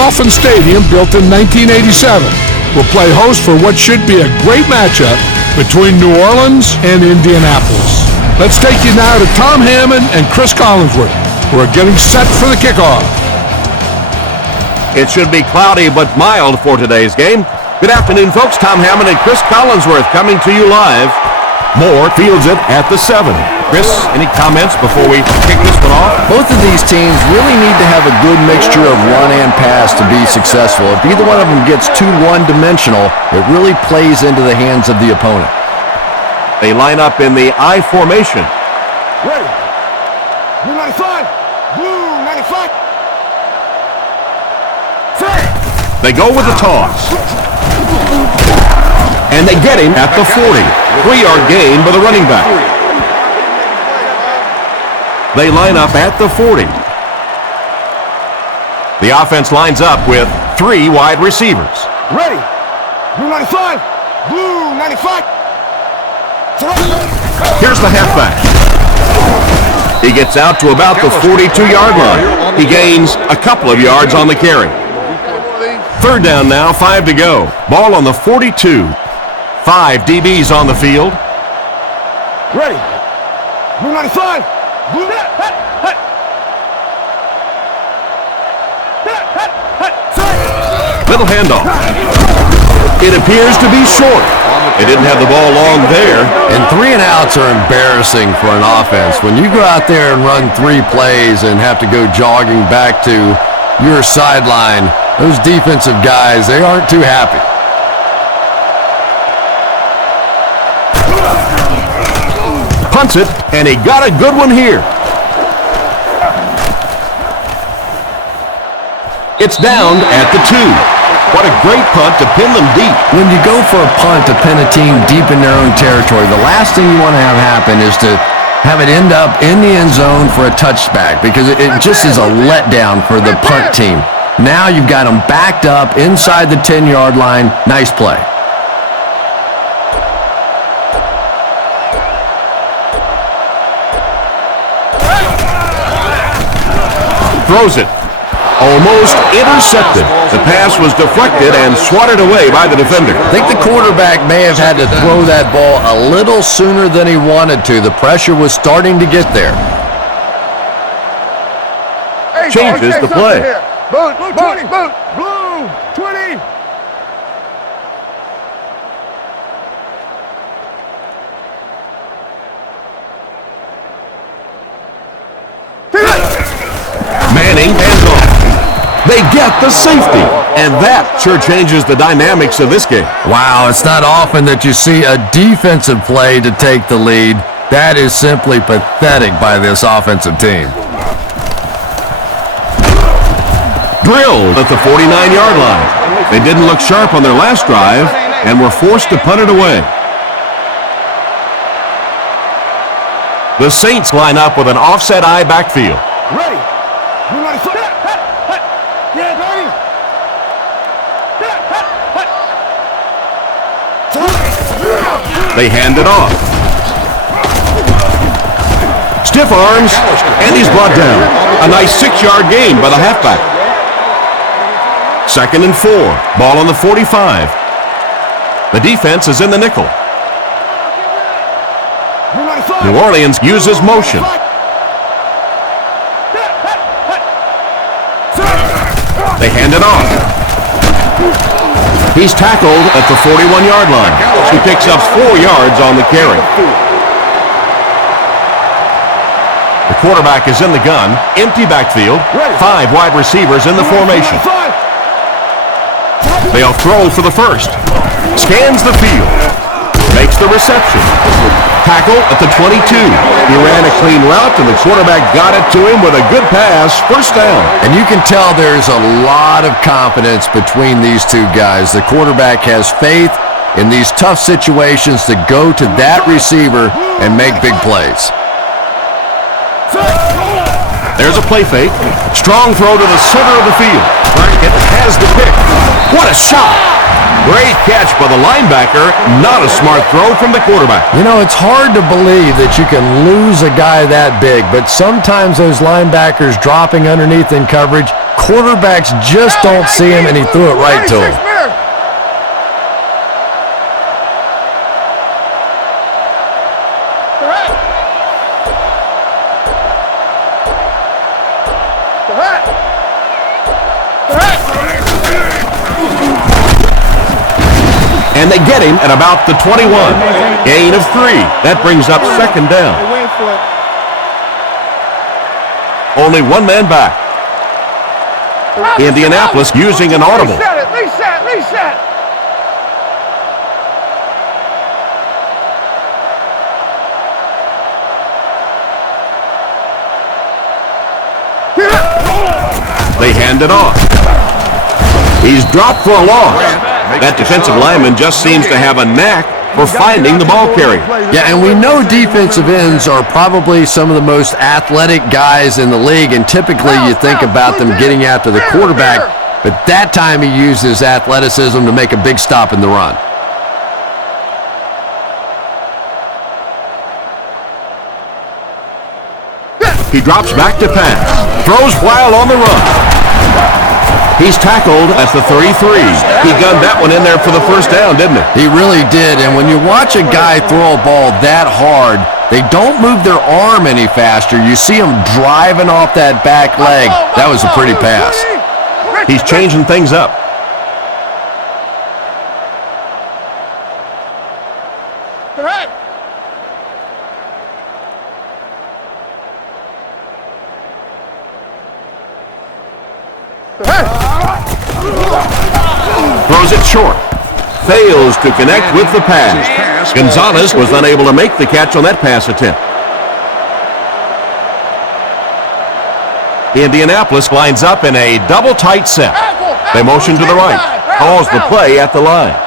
Dolphin Stadium, built in 1987, will play host for what should be a great matchup between New Orleans and Indianapolis. Let's take you now to Tom Hammond and Chris Collinsworth, who are getting set for the kickoff. It should be cloudy but mild for today's game. Good afternoon, folks. Tom Hammond and Chris Collinsworth coming to you live. Moore fields it at the 7. Chris, any comments before we kick this one off? Both of these teams really need to have a good mixture of run and pass to be successful. If either one of them gets too one-dimensional, it really plays into the hands of the opponent. They line up in the I formation. Ready. Blue 95. Blue 95. They go with the toss. And they get him at the 40. 3-yard gain by the running back. They line up at the 40. The offense lines up with 3 wide receivers. Ready. Blue 95. Blue 95. Here's the halfback. He gets out to about the 42-yard line. He gains a couple of yards on the carry. 3rd down now, 5 to go. Ball on the 42. 5 DBs on the field. Ready. Blue 95. Blue. Little handoff. It appears to be short. They didn't have the ball long there. And 3 and outs are embarrassing for an offense. When you go out there and run 3 plays and have to go jogging back to your sideline, those defensive guys, they aren't too happy. Punts it, and he got a good one here. It's down at the 2. What a great punt to pin them deep. When you go for a punt to pin a team deep in their own territory, the last thing you want to have happen is to have it end up in the end zone for a touchback, because it just is a letdown for the punt team. Now you've got them backed up inside the 10-yard line. Nice play. Throws it. Almost intercepted. The pass was deflected and swatted away by the defender. I think the quarterback may have had to throw that ball a little sooner than he wanted to. The pressure was starting to get there. Changes the play. Blue 20. Blue 20. Manning hands off. They get the safety, and that sure changes the dynamics of this game. Wow, it's not often that you see a defensive play to take the lead. That is simply pathetic by this offensive team. Drilled at the 49-yard line. They didn't look sharp on their last drive and were forced to punt it away. The Saints line up with an offset I backfield. Ready. Blue 95. Yeah, ready. They hand it off. Stiff arms, and he's brought down. A nice 6-yard gain by the halfback. 2nd and 4. Ball on the 45. The defense is in the nickel. New Orleans uses motion. They hand it off. He's tackled at the 41-yard line. He picks up 4 yards on the carry. The quarterback is in the gun. Empty backfield. 5 wide receivers in the formation. They'll throw for the first. Scans the field. Makes the reception. Tackle at the 22. He ran a clean route, and the quarterback got it to him with a good pass. 1st down. And you can tell there's a lot of confidence between these two guys. The quarterback has faith in these tough situations to go to that receiver and make big plays. There's a play fake. Strong throw to the center of the field. It has the pick. What a shot! Great catch by the linebacker. Not a smart throw from the quarterback. You know, it's hard to believe that you can lose a guy that big, but sometimes those linebackers dropping underneath in coverage, quarterbacks just don't see him, and he threw it right to him. And they get him at about the 21. Gain of 3. That brings up second down. Only one man back. Indianapolis using an audible. Reset. They hand it off. He's dropped for a loss. That defensive lineman just seems to have a knack for finding the ball carrier. Yeah, and we know defensive ends are probably some of the most athletic guys in the league, and typically you think about them getting after the quarterback, but that time he used his athleticism to make a big stop in the run. He drops back to pass. Throws while on the run. He's tackled at the 33. He gunned that one in there for the first down, didn't he? He really did, and when you watch a guy throw a ball that hard, they don't move their arm any faster. You see him driving off that back leg. That was a pretty pass. He's changing things up. Throws it short. Fails to connect with the pass. Gonzalez was unable to make the catch on that pass attempt. Indianapolis lines up in a double tight set. They motion to the right. Calls the play at the line.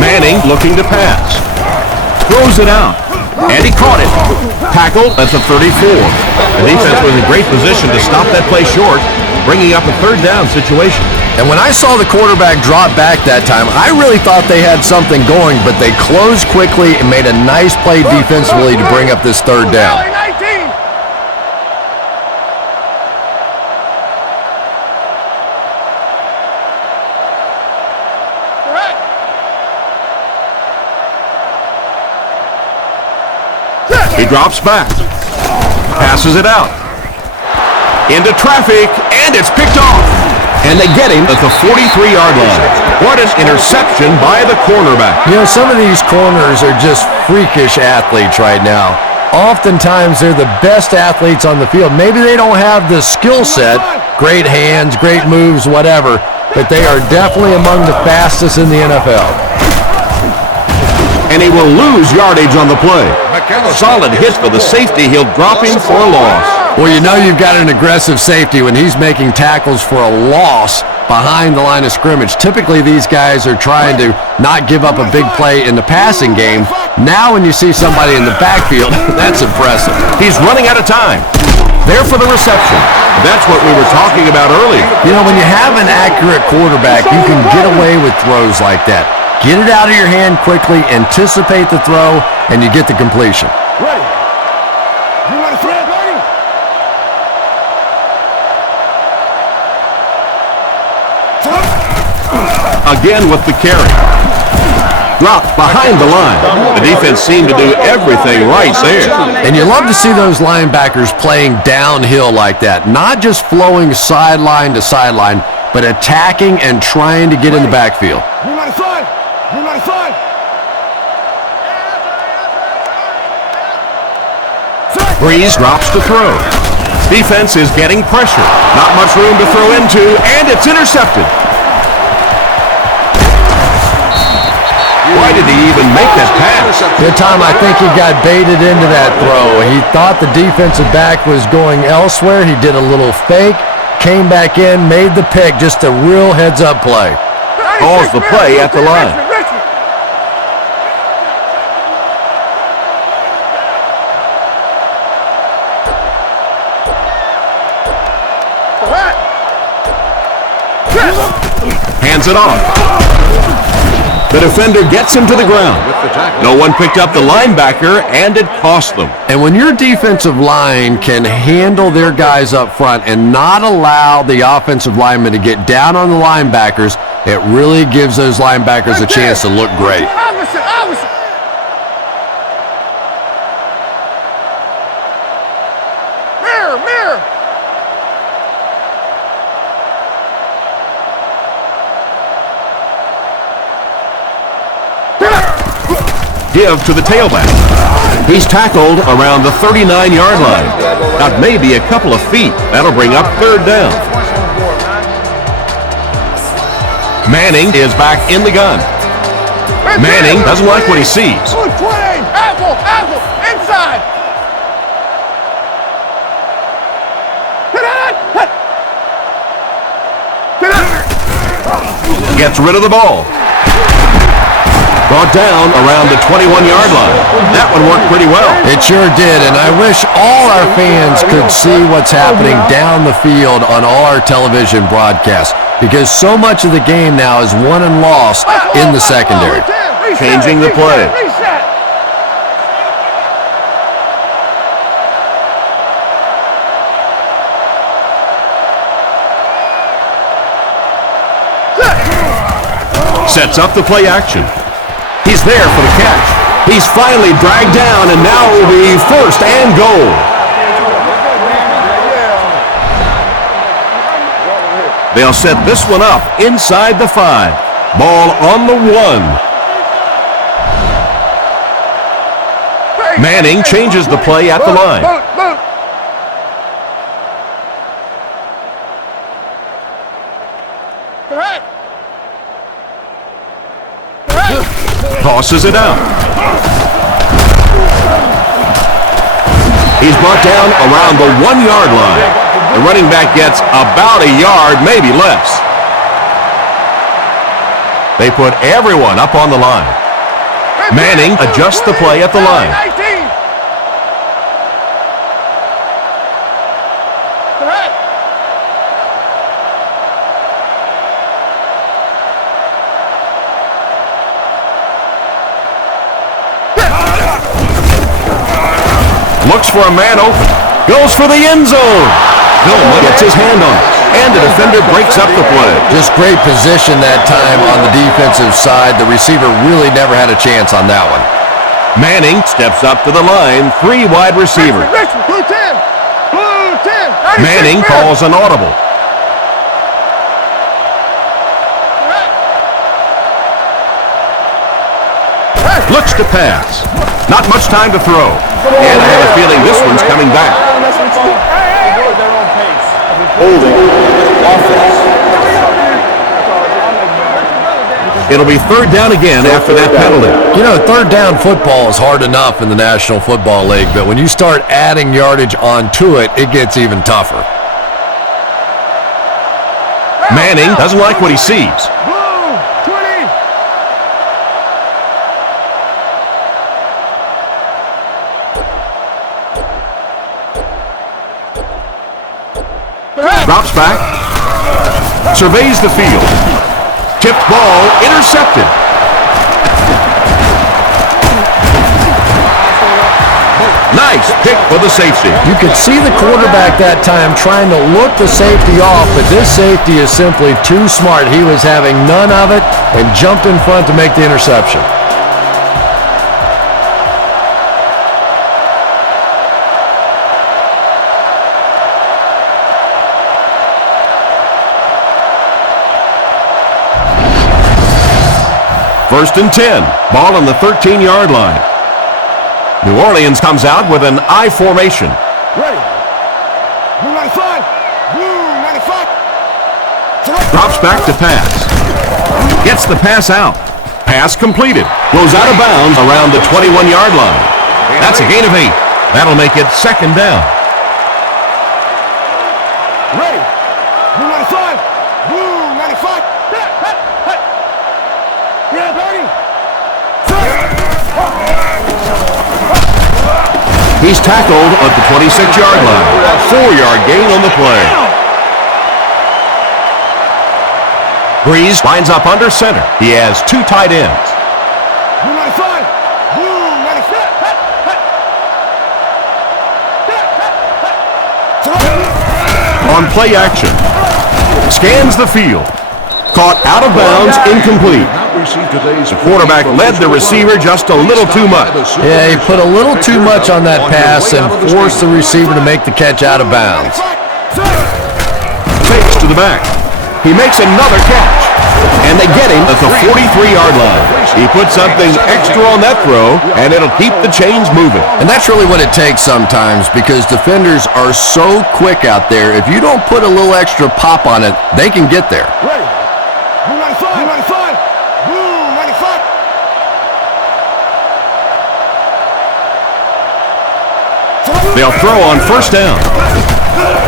Manning looking to pass. Throws it out. And he caught it. Tackled at the 34. The defense was in great position to stop that play short, bringing up a third down situation. And when I saw the quarterback drop back that time, I really thought they had something going, but they closed quickly and made a nice play defensively to bring up this third down. He drops back, passes it out, into traffic, and it's picked off. And they get him at the 43-yard line. What an interception by the cornerback. You know, some of these corners are just freakish athletes right now. Oftentimes, they're the best athletes on the field. Maybe they don't have the skill set, great hands, great moves, whatever, but they are definitely among the fastest in the NFL. And he will lose yardage on the play. Solid hit for the safety. He'll drop him for a loss. Well, you know you've got an aggressive safety when he's making tackles for a loss behind the line of scrimmage. Typically, these guys are trying to not give up a big play in the passing game. Now when you see somebody in the backfield, that's impressive. He's running out of time. There for the reception. That's what we were talking about earlier. You know, when you have an accurate quarterback, you can get away with throws like that. Get it out of your hand quickly, anticipate the throw, and you get the completion. Ready. You want to throw it, ready? Again with the carry. Dropped behind the line. The defense seemed to do everything right there. And you love to see those linebackers playing downhill like that. Not just flowing sideline to sideline, but attacking and trying to get in the backfield. You want to throw it? You want to throw it? Breeze drops to throw. Defense is getting pressure. Not much room to throw into, and it's intercepted. Why did he even make that pass? Good time, I think he got baited into that throw. He thought the defensive back was going elsewhere. He did a little fake, came back in, made the pick. Just a real heads-up play. Calls the play at the line. Hands it off. The defender gets him to the ground. No one picked up the linebacker, and it cost them. And when your defensive line can handle their guys up front and not allow the offensive linemen to get down on the linebackers, it really gives those linebackers a chance to look great. Give to the tailback. He's tackled around the 39-yard line. Not maybe a couple of feet. That'll bring up third down. Manning is back in the gun. Manning doesn't like what he sees. Apple, inside. Gets rid of the ball. Brought down around the 21-yard line. That one worked pretty well. It sure did, and I wish all our fans could see what's happening down the field on all our television broadcasts, because so much of the game now is won and lost in the secondary. Changing the play. Sets up the play action. He's there for the catch. He's finally dragged down, and now it will be first and goal. They'll set this one up inside the 5. Ball on the 1. Manning changes the play at the line. Tosses it out. He's brought down around the 1-yard line. The running back gets about a yard, maybe less. They put everyone up on the line. Manning adjusts the play at the line. Looks for a man open. Goes for the end zone. Gilman gets his hand on it. And the defender breaks up the play. Just great position that time on the defensive side. The receiver really never had a chance on that one. Manning steps up to the line. 3 wide receivers. Blue 10. Manning calls an audible. Looks to pass. Not much time to throw. And I have a feeling this one's coming back. Holding. Offense. It'll be third down again after that penalty. You know, third down football is hard enough in the National Football League, but when you start adding yardage onto it, it gets even tougher. Manning doesn't like what he sees. Drops back, surveys the field, tipped ball, intercepted. Nice pick for the safety. You could see the quarterback that time trying to look the safety off, but this safety is simply too smart. He was having none of it and jumped in front to make the interception. First and 10. Ball on the 13-yard line. New Orleans comes out with an I formation. Ready. Blue 95. Blue 95. Drops back to pass. Gets the pass out. Pass completed. Goes out of bounds around the 21-yard line. That's a gain of 8. That'll make it second down. Ready. Blue 95. Blue 95. Yeah, ready. He's tackled at the 26-yard line. 4-yard gain on the play. Breeze lines up under center. He has two tight ends. Blue 95. Blue 95. On play action. Scans the field. Caught out of bounds, incomplete. The quarterback led the receiver just a little too much. Yeah, he put a little too much on that pass and forced the receiver to make the catch out of bounds. Fakes to the back. He makes another catch. And they get him at the 43-yard line. He put something extra on that throw, and it'll keep the chains moving. And that's really what it takes sometimes, because defenders are so quick out there. If you don't put a little extra pop on it, they can get there. Ready. Blue 95. Blue 95. Blue 95. They'll throw on first down.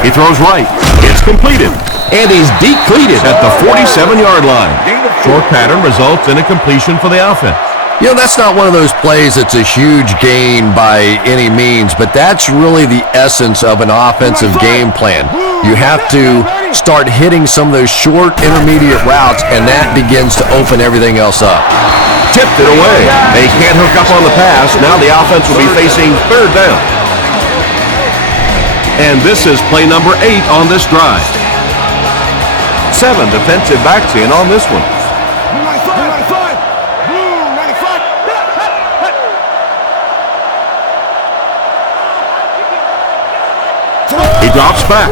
He throws right. It's completed. And he's depleted at the 47-yard line. Short pattern results in a completion for the offense. You know, that's not one of those plays that's a huge gain by any means, but that's really the essence of an offensive game plan. You have to start hitting some of those short intermediate routes, and that begins to open everything else up. Tipped it away. They can't hook up on the pass. Now the offense will be facing third down. And this is play number 8 on this drive. 7 defensive backs in on this one. Blue 95. Blue 95. He drops back.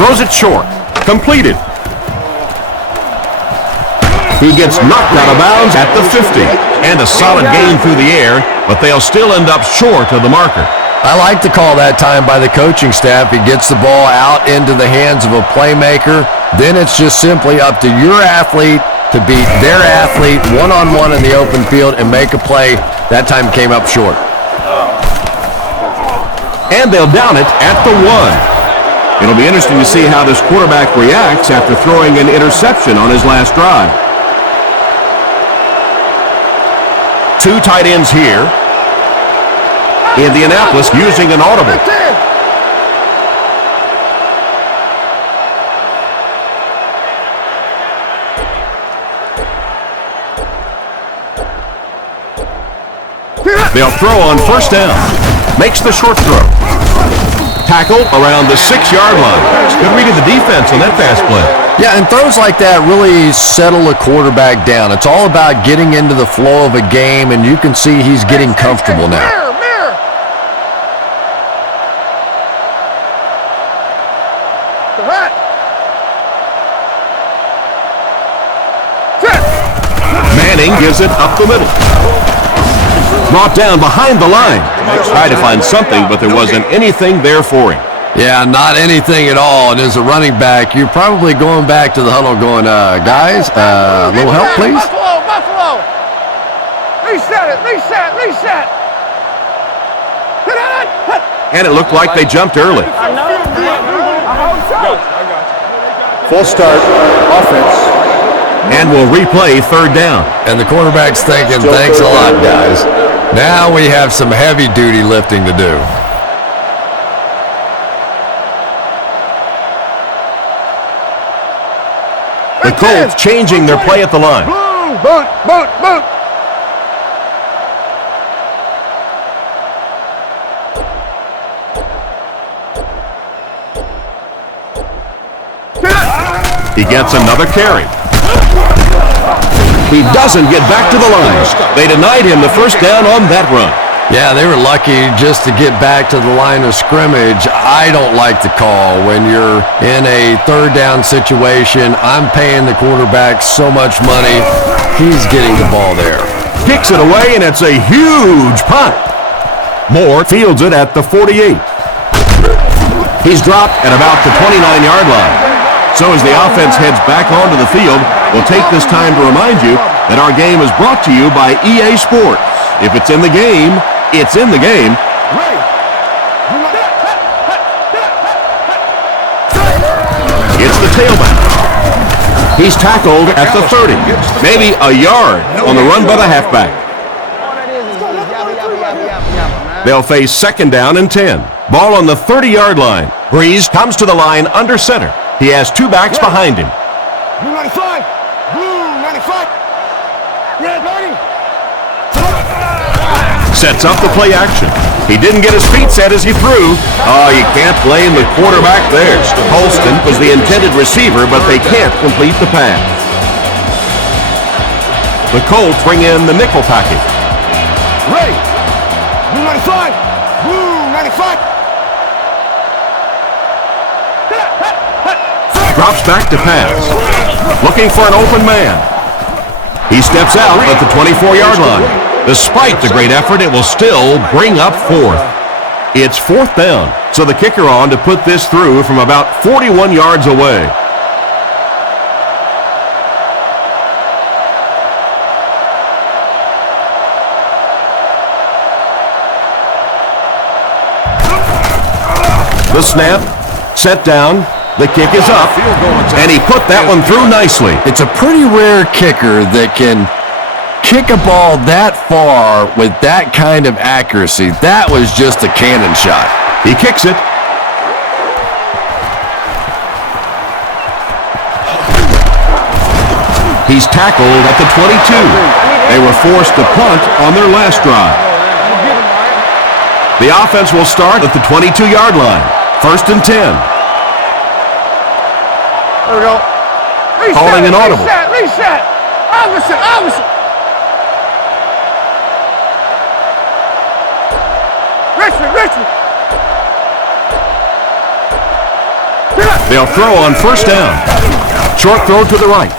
Throws it short. Completed. He gets knocked out of bounds at the 50. And a solid gain through the air, but they'll still end up short of the marker. I like the call that time by the coaching staff. He gets the ball out into the hands of a playmaker. Then it's just simply up to your athlete to beat their athlete one-on-one in the open field and make a play. That time came up short. And they'll down it at the 1. It'll be interesting to see how this quarterback reacts after throwing an interception on his last drive. 2 tight ends here. Indianapolis using an audible. They'll throw on first down. Makes the short throw. Tackle around the 6-yard line. Good read of the defense on that pass play. Yeah, and throws like that really settle a quarterback down. It's all about getting into the flow of a game, and you can see he's getting comfortable now. Manning gives it up the middle. Brought down behind the line. Tried to find something, but there wasn't anything there for him. Yeah, not anything at all. And as a running back, you're probably going back to the huddle going, guys, a little help, please? Buffalo. Reset. And it looked like they jumped early. Full start, offense. And we'll replay third down. And the quarterback's thinking, thanks a lot, guys. Now we have some heavy-duty lifting to do. The Colts changing their play at the line. Boot. He gets another carry. He doesn't get back to the line. They denied him the first down on that run. Yeah, they were lucky just to get back to the line of scrimmage. I don't like the call when you're in a third down situation. I'm paying the quarterback so much money. He's getting the ball there. Kicks it away, and it's a huge punt. Moore fields it at the 48. He's dropped at about the 29-yard line. So as the offense heads back onto the field, we'll take this time to remind you that our game is brought to you by EA SPORTS. If it's in the game, it's in the game. It's the tailback. He's tackled at the 30. Maybe a yard on the run by the halfback. They'll face second down and 10. Ball on the 30-yard line. Breeze comes to the line under center. He has 2 backs behind him. Blue 95. Blue 95. Red 90. Sets up the play action. He didn't get his feet set as he threw. Oh, you can't blame the quarterback there. Holston was the intended receiver, but they can't complete the pass. The Colts bring in the nickel package. Ready. Blue 95. Blue 95. Drops back to pass. Looking for an open man. He steps out at the 24-yard line. Despite the great effort, it will still bring up fourth. It's fourth down, so the kicker on to put this through from about 41 yards away. The snap, set down, the kick is up, and he put that one through nicely. It's a pretty rare kicker that can kick a ball that far with that kind of accuracy. That was just a cannon shot. He kicks it. He's tackled at the 22. They were forced to punt on their last drive. The offense will start at the 22-yard line. First and 10. There we go. Reset, Calling an audible. Reset. Opposite. Richmond. They'll throw on first down. Short throw to the right.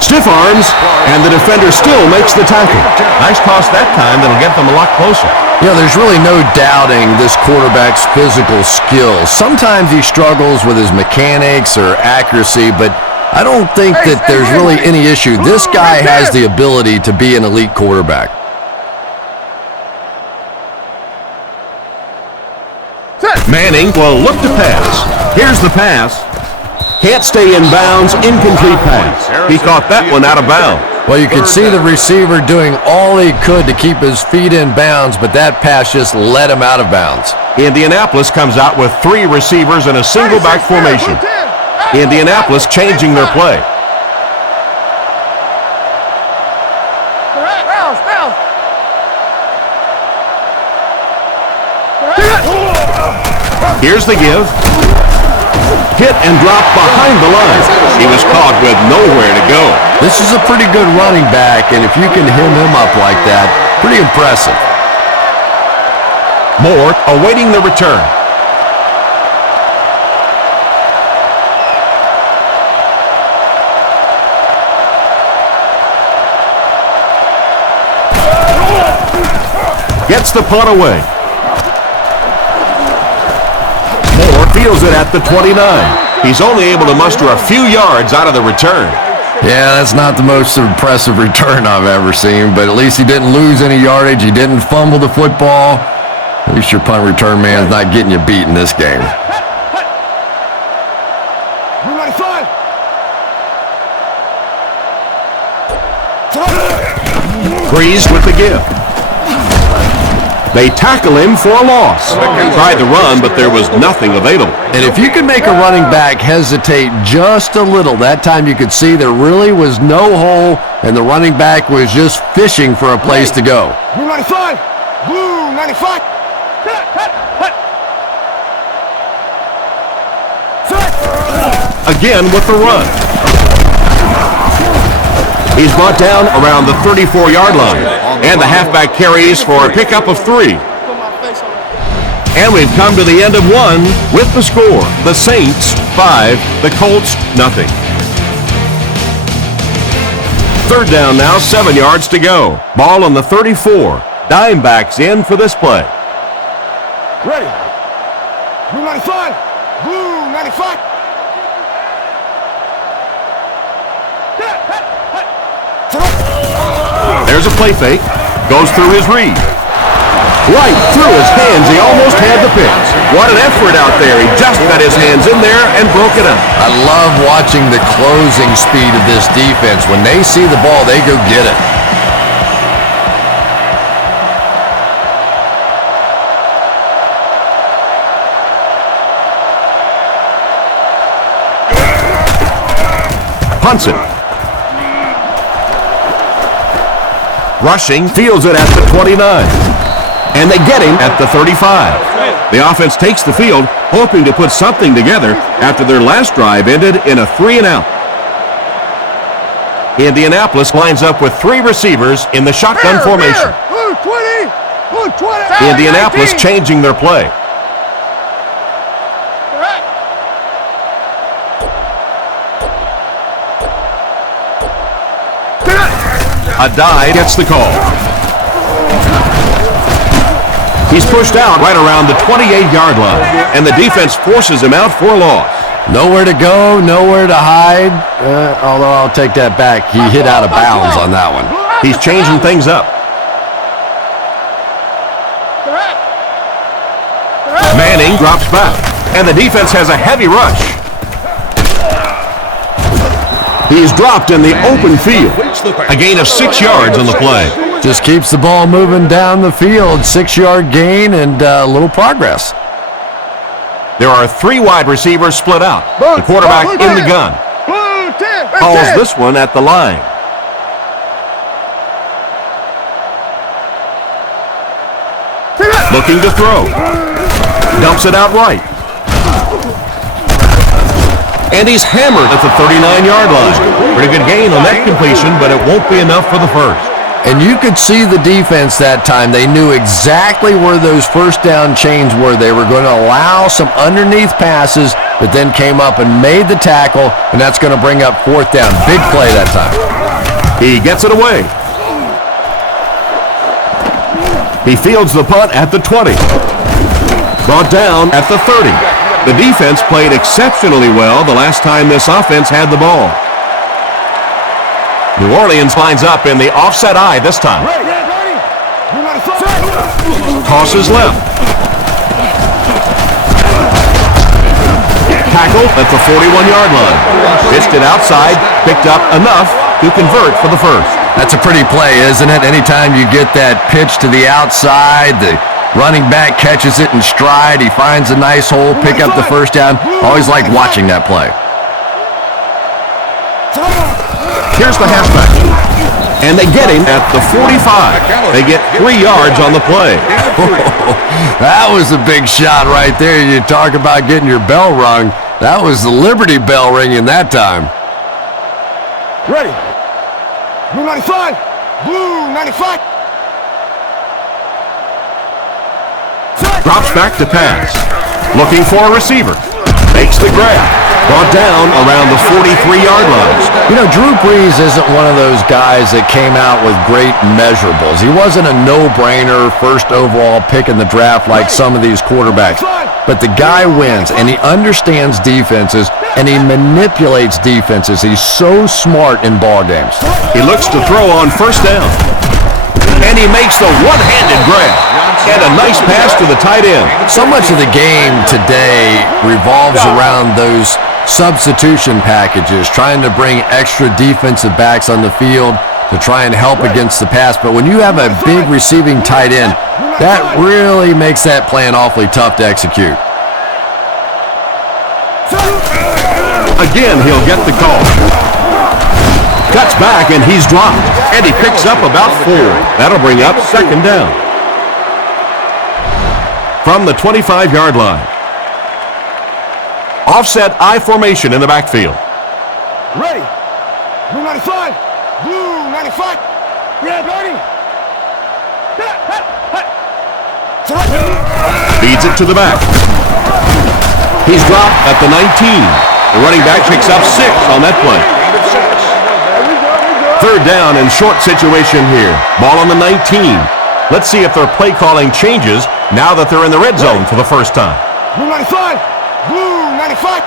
Stiff arms, and the defender still makes the tackle. Nice toss that time that'll get them a lot closer. You know, there's really no doubting this quarterback's physical skills. Sometimes he struggles with his mechanics or accuracy, but I don't think that there's really any issue. This guy has the ability to be an elite quarterback. Manning will look to pass. Here's the pass. Can't stay in bounds. Incomplete pass. He caught that one out of bounds. Well, you could see the receiver doing all he could to keep his feet in bounds, but that pass just let him out of bounds. Indianapolis comes out with 3 receivers in a single back formation. Indianapolis changing their play. Here's the give. Hit and drop behind the line. He was caught with nowhere to go. This is a pretty good running back, and if you can hem him up like that, pretty impressive. Moore awaiting the return. Gets the punt away. Moore feels it at the 29. He's only able to muster a few yards out of the return. Yeah, that's not the most impressive return I've ever seen, but at least he didn't lose any yardage. He didn't fumble the football. At least your punt return man's not getting you beat in this game. Breeze with the give. They tackle him for a loss. Tried to run, but there was nothing available. And if you can make a running back hesitate just a little, that time you could see there really was no hole, and the running back was just fishing for a place to go. Blue 95. Blue 95. Again with the run. He's brought down around the 34-yard line. And the halfback carries for a pickup of 3. And we've come to the end of one with the score. The Saints 5, the Colts nothing. Third down now, 7 yards to go. Ball on the 34. Dimebacks in for this play. Ready. Blue 95. Blue 95. There's a play fake. Goes through his read. Right through his hands. He almost had the pick. What an effort out there. He just got his hands in there and broke it up. I love watching the closing speed of this defense. When they see the ball, they go get it. punts it. Rushing, fields it at the 29. And they get him at the 35. The offense takes the field, hoping to put something together after their last drive ended in a 3-and-out. Indianapolis lines up with 3 receivers in the shotgun formation. Indianapolis changing their play. A dive gets the call. He's pushed out right around the 28-yard line, and the defense forces him out for a loss. Nowhere to go, nowhere to hide. Although I'll take that back. He hit out of bounds on that one. He's changing things up. Manning drops back, and the defense has a heavy rush. He's dropped in the open field. A gain of 6 yards on the play. Just keeps the ball moving down the field. 6-yard gain and a little progress. There are 3 wide receivers split out. The quarterback in the gun. Calls this one at the line. Looking to throw. Dumps it out right. And he's hammered at the 39-yard line. Pretty good gain on that completion, but it won't be enough for the first. And you could see the defense that time. They knew exactly where those first down chains were. They were going to allow some underneath passes, but then came up and made the tackle, and that's going to bring up 4th down. Big play that time. He gets it away. He fields the punt at the 20. Brought down at the 30. The defense played exceptionally well the last time this offense had the ball. New Orleans lines up in the offset eye this time. Tosses left. Tackle at the 41-yard line. Pitched it outside, picked up enough to convert for the first. That's a pretty play, isn't it? Anytime you get that pitch to the outside, the running back catches it in stride. He finds a nice hole, pick up the first down. Always like watching that play. Here's the halfback. And they get him at the 45. They get 3 yards on the play. That was a big shot right there. You talk about getting your bell rung. That was the Liberty Bell ringing that time. Ready. Blue 95. Blue 95. Drops back to pass. Looking for a receiver. Makes the grab. Brought down around the 43-yard line. You know, Drew Brees isn't one of those guys that came out with great measurables. He wasn't a no-brainer first overall pick in the draft like some of these quarterbacks. But the guy wins, and he understands defenses, and he manipulates defenses. He's so smart in ball games. He looks to throw on first down. And he makes the one-handed grab. And a nice pass to the tight end. So much of the game today revolves around those substitution packages, trying to bring extra defensive backs on the field to try and help against the pass. But when you have a big receiving tight end, that really makes that plan awfully tough to execute. Again, he'll get the call. Cuts back, and he's dropped. And he picks up about 4. That'll bring up 2nd down. From the 25-yard line. Offset I formation in the backfield. Ready. Blue 95. Blue 95. Red ready. Feeds it to the back. He's dropped at the 19. The running back picks up 6 on that play. 3rd down and short situation here. Ball on the 19. Let's see if their play calling changes now that they're in the red zone for the first time. Blue 95. Blue 95.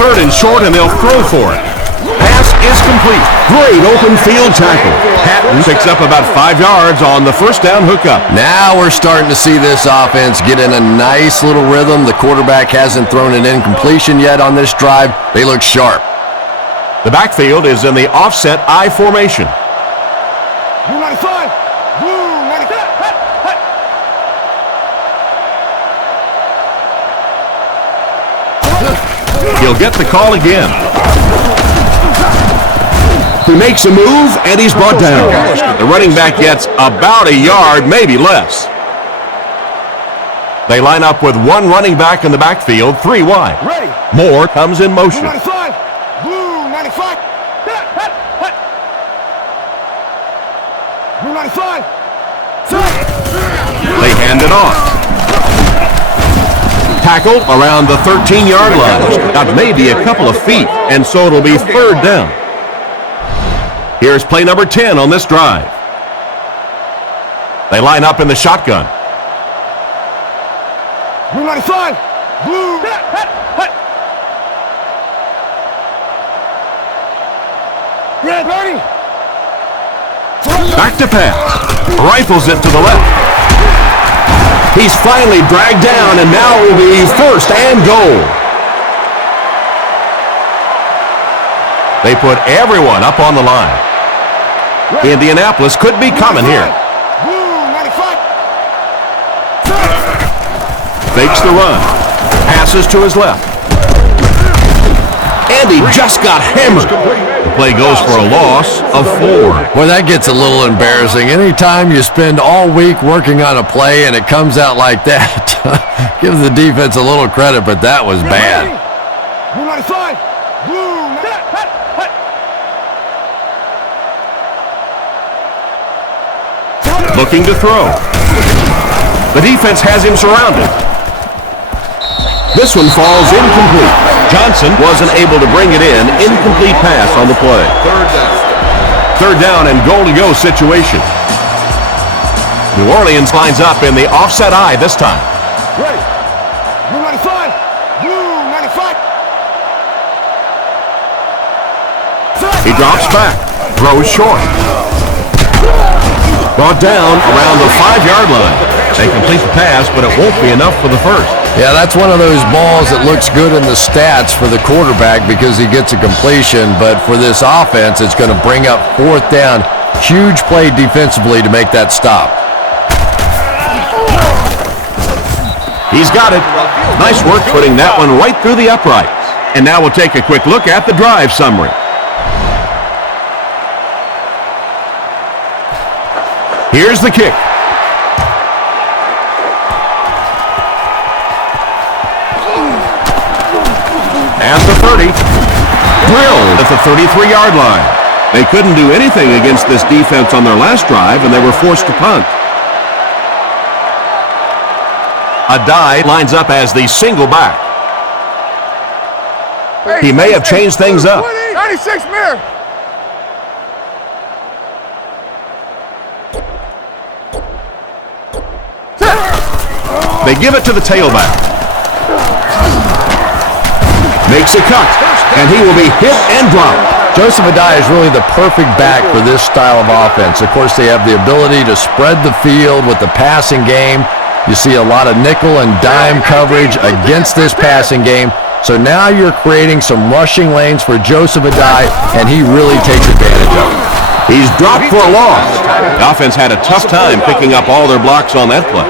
3rd and short, and they'll throw for it. Pass is complete. Great open field tackle. Patton picks up about 5 yards on the first down hookup. Now we're starting to see this offense get in a nice little rhythm. The quarterback hasn't thrown an incompletion yet on this drive. They look sharp. The backfield is in the offset I formation. Blue 95. Blue 95. He'll get the call again. He makes a move, and he's brought down. The running back gets about a yard, maybe less. They line up with one running back in the backfield, 3 wide. Moore comes in motion. 95. Blue 95. Blue 95. They hand it off. Tackle around the 13-yard line. Got maybe a couple of feet, and so it'll be 3rd down. Here's play number 10 on this drive. They line up in the shotgun. Blue 95. Blue. Red, ready. Back to pass. Rifles it to the left. He's finally dragged down, and now will be 1st and goal. They put everyone up on the line. Indianapolis could be coming here. Fakes the run. Passes to his left. And he just got hammered. The play goes for a loss of 4. Well, that gets a little embarrassing. Anytime you spend all week working on a play and it comes out like that, give the defense a little credit, but that was bad. Blue 95. Blue. Looking to throw. The defense has him surrounded. This one falls incomplete. Johnson wasn't able to bring it in. Incomplete pass on the play. 3rd down and goal-to-go situation. New Orleans lines up in the offset eye this time. Ready. Blue 95. Blue 95. He drops back. Throws short. Brought down around the 5-yard line. They complete the pass, but it won't be enough for the 1st. Yeah, that's one of those balls that looks good in the stats for the quarterback because he gets a completion, but for this offense, it's going to bring up 4th down. Huge play defensively to make that stop. He's got it. Nice work putting that one right through the uprights. And now we'll take a quick look at the drive summary. Here's the kick. At the 30. Drilled at the 33-yard line. They couldn't do anything against this defense on their last drive, and they were forced to punt. Adai lines up as the single back. He may have changed things up. 96 mirror. They give it to the tailback. Makes a cut, and he will be hit and dropped. Joseph Adai is really the perfect back for this style of offense. Of course, they have the ability to spread the field with the passing game. You see a lot of nickel and dime coverage against this passing game. So now you're creating some rushing lanes for Joseph Adai, and he really takes advantage of it. He's dropped for a loss. The offense had a tough time picking up all their blocks on that play.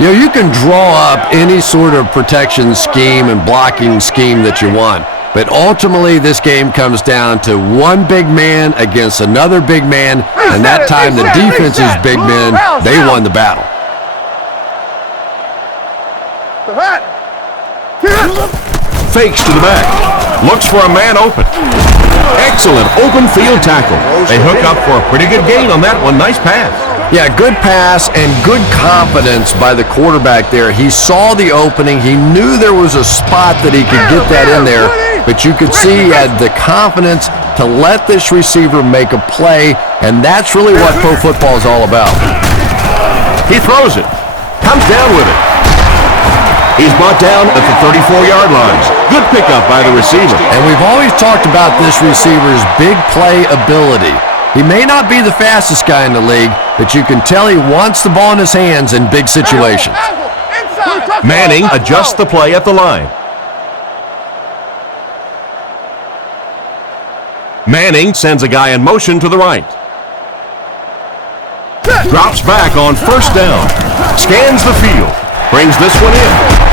You know, you can draw up any sort of protection scheme and blocking scheme that you want, but ultimately this game comes down to one big man against another big man, and that time the defense's big men, they won the battle. Fakes to the back. Looks for a man open. Excellent open field tackle. They hook up for a pretty good gain on that one. Nice pass. Yeah, good pass and good confidence by the quarterback there. He saw the opening. He knew there was a spot that he could get that in there, but you could see he had the confidence to let this receiver make a play, and that's really what pro football is all about. He throws it. Comes down with it. He's brought down at the 34-yard line. Good pickup by the receiver. And we've always talked about this receiver's big play ability. He may not be the fastest guy in the league, but you can tell he wants the ball in his hands in big situations. Manning adjusts the play at the line. Manning sends a guy in motion to the right. Drops back on first down. Scans the field. Brings this one in.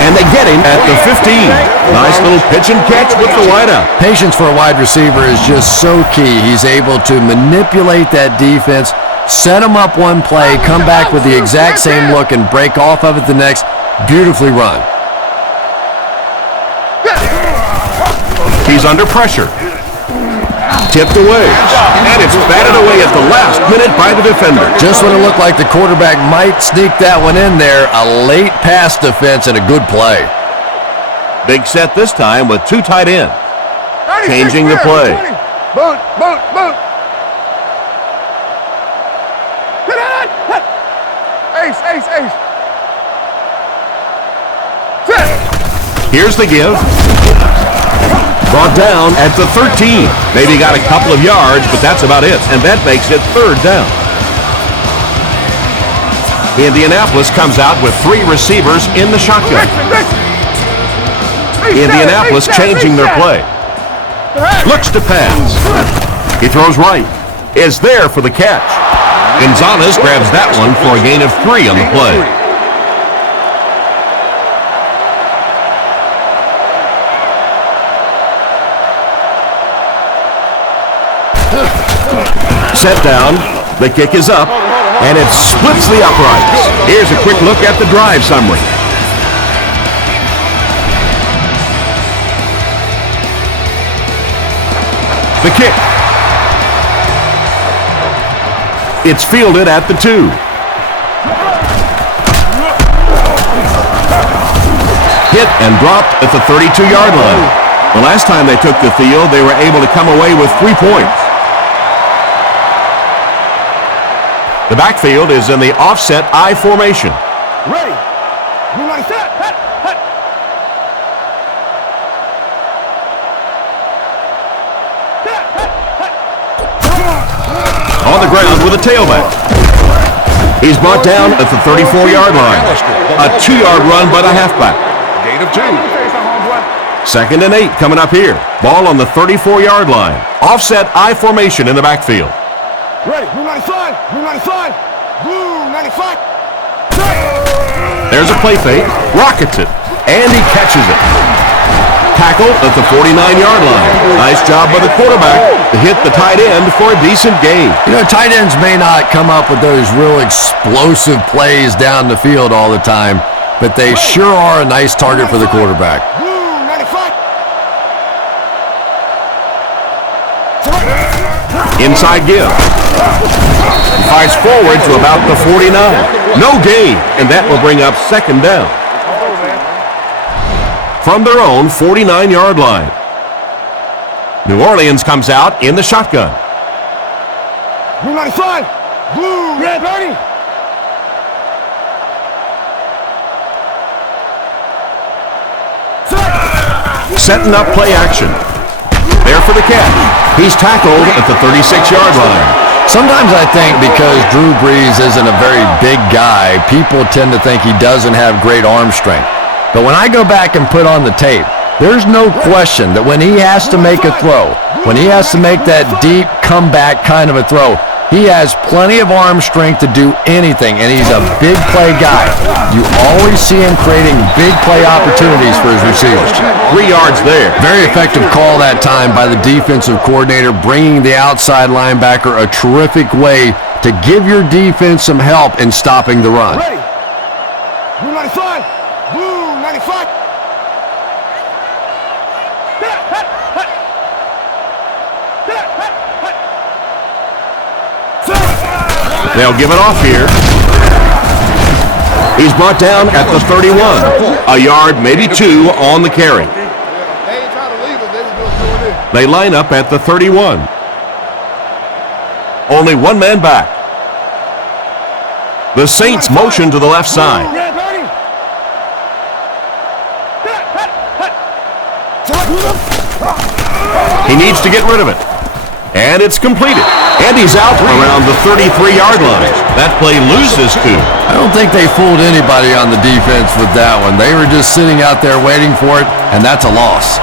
And they get him at the 15. Nice little pitch and catch with the wideout. Patience for a wide receiver is just so key. He's able to manipulate that defense, set him up one play, come back with the exact same look, and break off of it the next. Beautifully run. He's under pressure. Tipped away. And it's batted away at the last minute by the defender. Just when it looked like the quarterback might sneak that one in there, a late pass defense and a good play. Big set this time with two tight ends. Changing the play. Boot, boot, boot. Ace, ace, ace. Here's the give. Brought down at the 13. Maybe got a couple of yards, but that's about it. And that makes it third down. Indianapolis comes out with three receivers in the shotgun. Indianapolis changing their play. Looks to pass. He throws right. Is there for the catch. Gonzalez grabs that one for a gain of 3 on the play. Set down, the kick is up, and it splits the uprights. Here's a quick look at the drive summary. The kick. It's fielded at the 2. Hit and dropped at the 32-yard line. The last time they took the field, they were able to come away with 3 points. The backfield is in the offset I formation. Ready. Blue line set. Hut, hut. On the ground with a tailback. He's brought down at the 34-yard line. A 2-yard run by the halfback. Gain of 2. 2nd and 8 coming up here. Ball on the 34-yard line. Offset I formation in the backfield. Ready. Blue 95. Blue 95. Blue 95. There's a play fake. Rockets it. And he catches it. Tackle at the 49-yard line. Nice job by the quarterback to hit the tight end for a decent gain. You know, tight ends may not come up with those real explosive plays down the field all the time, but they sure are a nice target for the quarterback. Blue 95. Inside give. He fires forward to about the 49. No gain, and that will bring up 2nd down. From their own 49-yard line. New Orleans comes out in the shotgun. Blue 95. Blue red 30. Setting up play action. There for the catch. He's tackled at the 36-yard line. Sometimes I think because Drew Brees isn't a very big guy, people tend to think he doesn't have great arm strength. But when I go back and put on the tape, there's no question that when he has to make a throw, when he has to make that deep comeback kind of a throw, he has plenty of arm strength to do anything, and he's a big play guy. You always see him creating big play opportunities for his receivers. 3 yards there. Very effective call that time by the defensive coordinator, bringing the outside linebacker a terrific way to give your defense some help in stopping the run. Ready. Blue 95. Blue 95. They'll give it off here. He's brought down at the 31. A yard, maybe 2 on the carry. They line up at the 31. Only one man back. The Saints motion to the left side. He needs to get rid of it. And it's completed. And he's out around the 33-yard line. That play loses 2. I don't think they fooled anybody on the defense with that one. They were just sitting out there waiting for it, and that's a loss.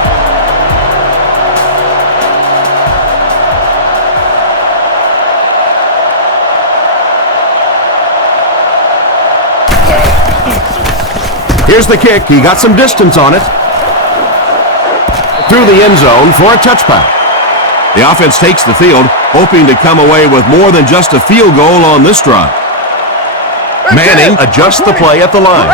Here's the kick. He got some distance on it. Through the end zone for a touchback. The offense takes the field, hoping to come away with more than just a field goal on this drive. Manning adjusts the play at the line.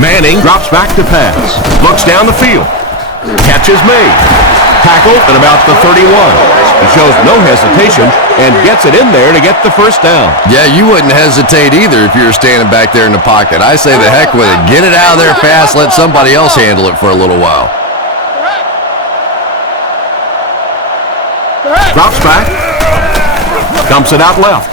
Manning drops back to pass. Looks down the field. Catch is made. Tackle at about the 31. He shows no hesitation and gets it in there to get the first down. Yeah, you wouldn't hesitate either if you were standing back there in the pocket. I say the heck with it. Get it out of there fast. Let somebody else handle it for a little while. Drops back. Dumps it out left.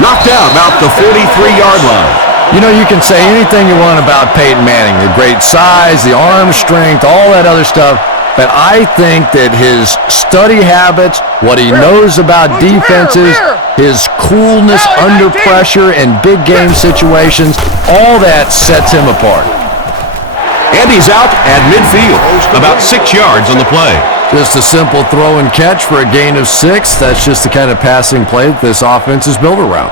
Knocked out about the 43-yard line. You know, you can say anything you want about Peyton Manning, the great size, the arm strength, all that other stuff, but I think that his study habits, what he knows about defenses, his coolness under pressure in big game situations, all that sets him apart. And he's out at midfield, about 6 yards on the play. Just a simple throw and catch for a gain of 6. That's just the kind of passing play that this offense is built around.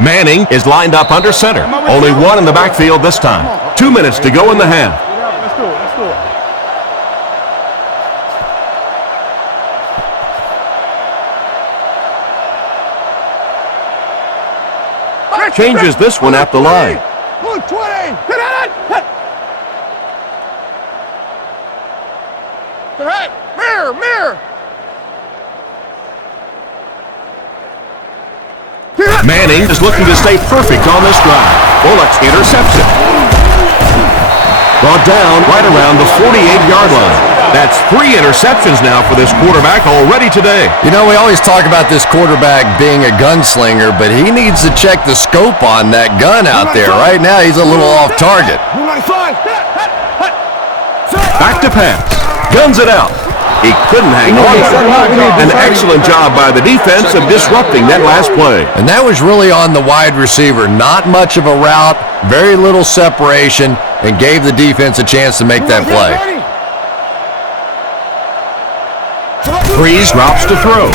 Manning is lined up under center. Only one in the backfield this time. 2 minutes to go in the half. Changes this one at the line. Manning is looking to stay perfect on this drive. Bullock's interception. Brought down right around the 48-yard line. That's 3 interceptions now for this quarterback already today. You know, we always talk about this quarterback being a gunslinger, but he needs to check the scope on that gun out there. Right now, he's a little off target. Back to pass. Guns it out. He couldn't hang on. An excellent job by the defense of disrupting that last play. And that was really on the wide receiver. Not much of a route, very little separation, and gave the defense a chance to make that play. Freeze drops to throw.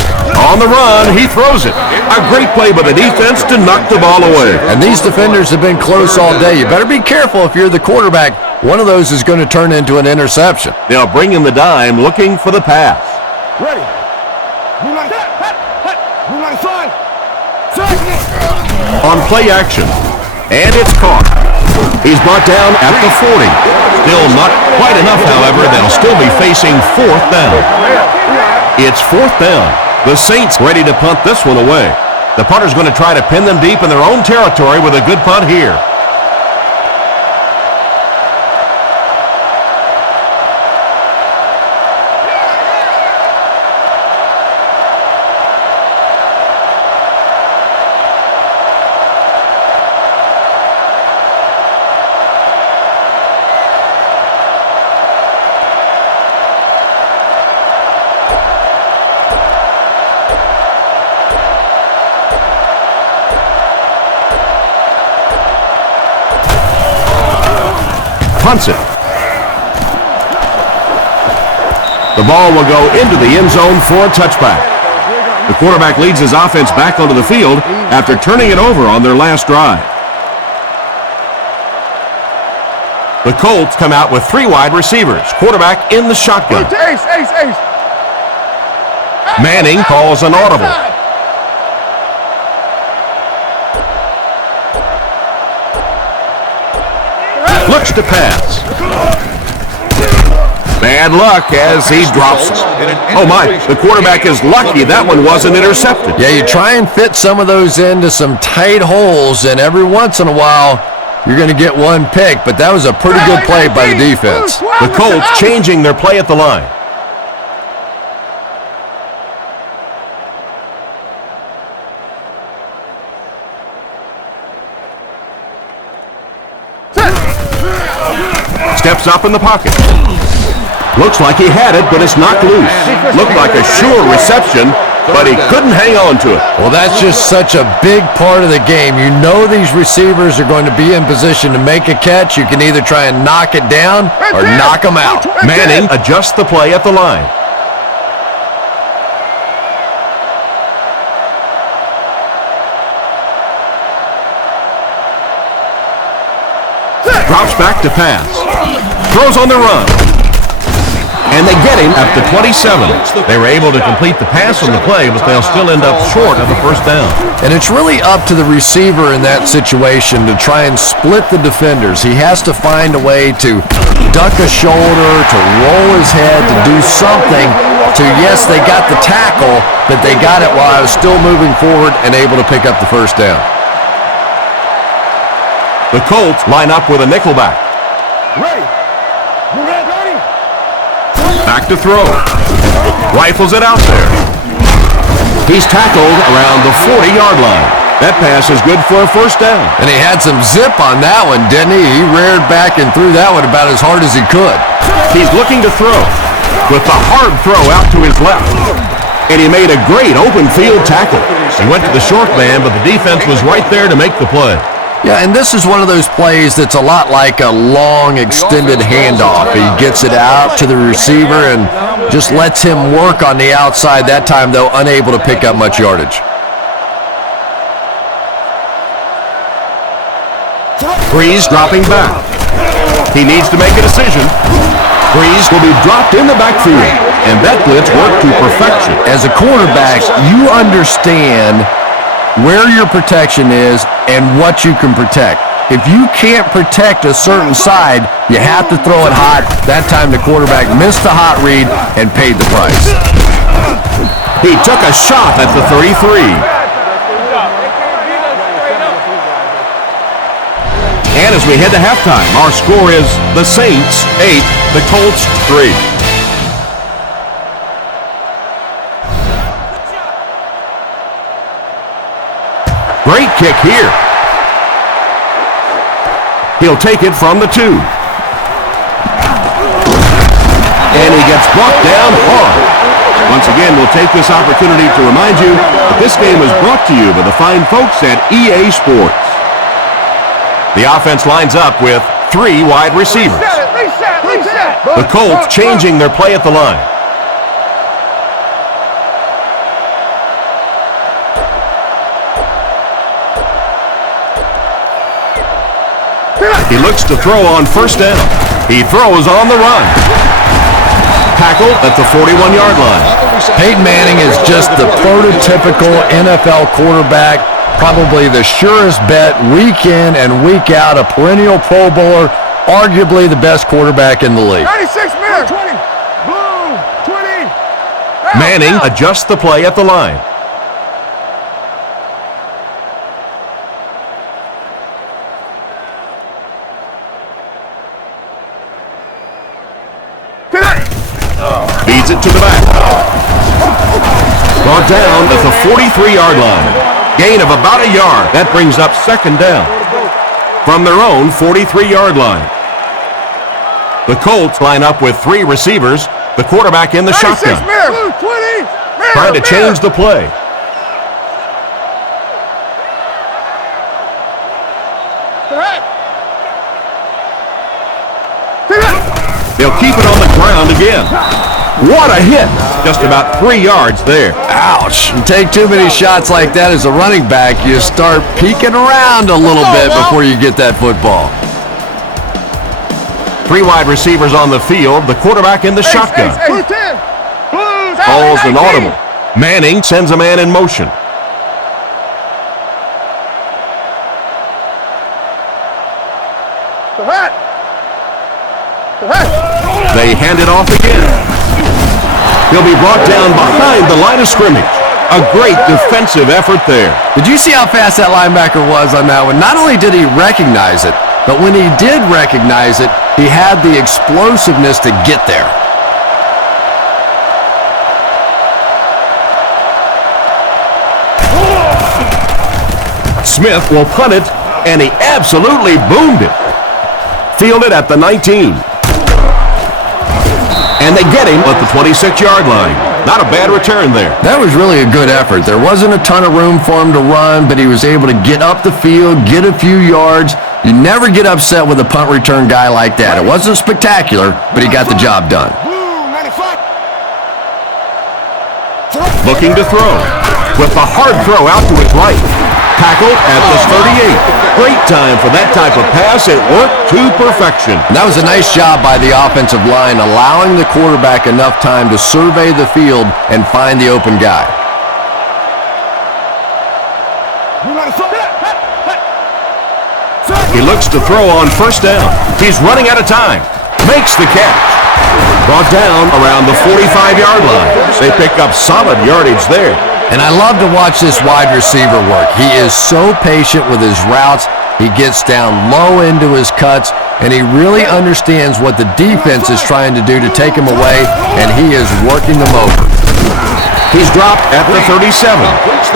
On the run, he throws it. A great play by the defense to knock the ball away. And these defenders have been close all day. You better be careful if you're the quarterback. One of those is going to turn into an interception. They'll bring in the dime looking for the pass. Ready. On play action. And it's caught. He's brought down at the 40. Still not quite enough, however. They'll still be facing 4th down. It's 4th down. The Saints ready to punt this one away. The punter's going to try to pin them deep in their own territory with a good punt here. Punts it. The ball will go into the end zone for a touchback. The quarterback leads his offense back onto the field after turning it over on their last drive. The Colts come out with 3 wide receivers. Quarterback in the shotgun. Manning calls an audible. Looks to pass. Bad luck as he drops it. Oh my, the quarterback is lucky that one wasn't intercepted. Yeah, you try and fit some of those into some tight holes, and every once in a while, you're going to get one pick, but that was a pretty good play by the defense. The Colts changing their play at the line. Steps up in the pocket. Looks like he had it, but it's knocked loose. Looked like a sure reception, but he couldn't hang on to it. Well, that's just such a big part of the game. You know these receivers are going to be in position to make a catch. You can either try and knock it down or knock them out. Manning adjusts the play at the line. Drops back to pass. Throws on the run. And they get him at the 27. They were able to complete the pass on the play, but they'll still end up short of the first down. And it's really up to the receiver in that situation to try and split the defenders. He has to find a way to duck a shoulder, to roll his head, to do something to, yes, they got the tackle, but they got it while I was still moving forward and able to pick up the first down. The Colts line up with a nickelback. Ready. Back to throw. Rifles it out there. He's tackled around the 40-yard line. That pass is good for a first down. And he had some zip on that one, didn't he? He reared back and threw that one about as hard as he could. He's looking to throw with the hard throw out to his left. And he made a great open field tackle. He went to the short man, but the defense was right there to make the play. Yeah, and this is one of those plays that's a lot like a long, extended handoff. He gets it out to the receiver and just lets him work on the outside. That time, though, unable to pick up much yardage. Breeze dropping back. He needs to make a decision. Breeze will be dropped in the backfield, and that blitz worked to perfection. As a quarterback, you understand where your protection is and what you can protect. If you can't protect a certain side, you have to throw it hot. That time the quarterback missed the hot read and paid the price. He took a shot at the 33. And as we head to halftime, our score is the Saints 8, the Colts 3. Great kick here. He'll take it from the 2. And he gets brought down hard. Once again, we'll take this opportunity to remind you that this game is brought to you by the fine folks at EA Sports. The offense lines up with 3 wide receivers. Reset. The Colts changing their play at the line. He looks to throw on first down. He throws on the run. Tackle at the 41-yard line. Peyton Manning is just the prototypical NFL quarterback, probably the surest bet week in and week out, a perennial Pro Bowler, arguably the best quarterback in the league. 96 minutes. 20. Blue. 20. Manning adjusts the play at the line. Feeds it to the back. Brought down at the 43-yard line. Gain of about a yard. That brings up second down. From their own 43-yard line. The Colts line up with 3 receivers. The quarterback in the shotgun. Trying to change the play. They'll keep it on the ground again. What a hit. Just about 3 yards there. Ouch. You take too many shots like that as a running back, you start peeking around a little bit before you get that football. 3 wide receivers on the field. The quarterback in the shotgun. Calls an audible. Manning sends a man in motion. They hand it off again. He'll be brought down behind the line of scrimmage. A great defensive effort there. Did you see how fast that linebacker was on that one? Not only did he recognize it, but when he did recognize it, he had the explosiveness to get there. Smith will punt it, and he absolutely boomed it. Fielded at the 19. And they get him at the 26-yard line. Not a bad return there. That was really a good effort. There wasn't a ton of room for him to run, but he was able to get up the field, get a few yards. You never get upset with a punt return guy like that. It wasn't spectacular, but he got the job done. Looking to throw. With the hard throw out to his right. Tackled at the 38. Great time for that type of pass. It worked to perfection. That was a nice job by the offensive line, allowing the quarterback enough time to survey the field and find the open guy. He looks to throw on first down. He's running out of time. Makes the catch. Brought down around the 45-yard line. They pick up solid yardage there. And I love to watch this wide receiver work. He is so patient with his routes. He gets down low into his cuts, and he really understands what the defense is trying to do to take him away, and he is working them over. He's dropped at the 37.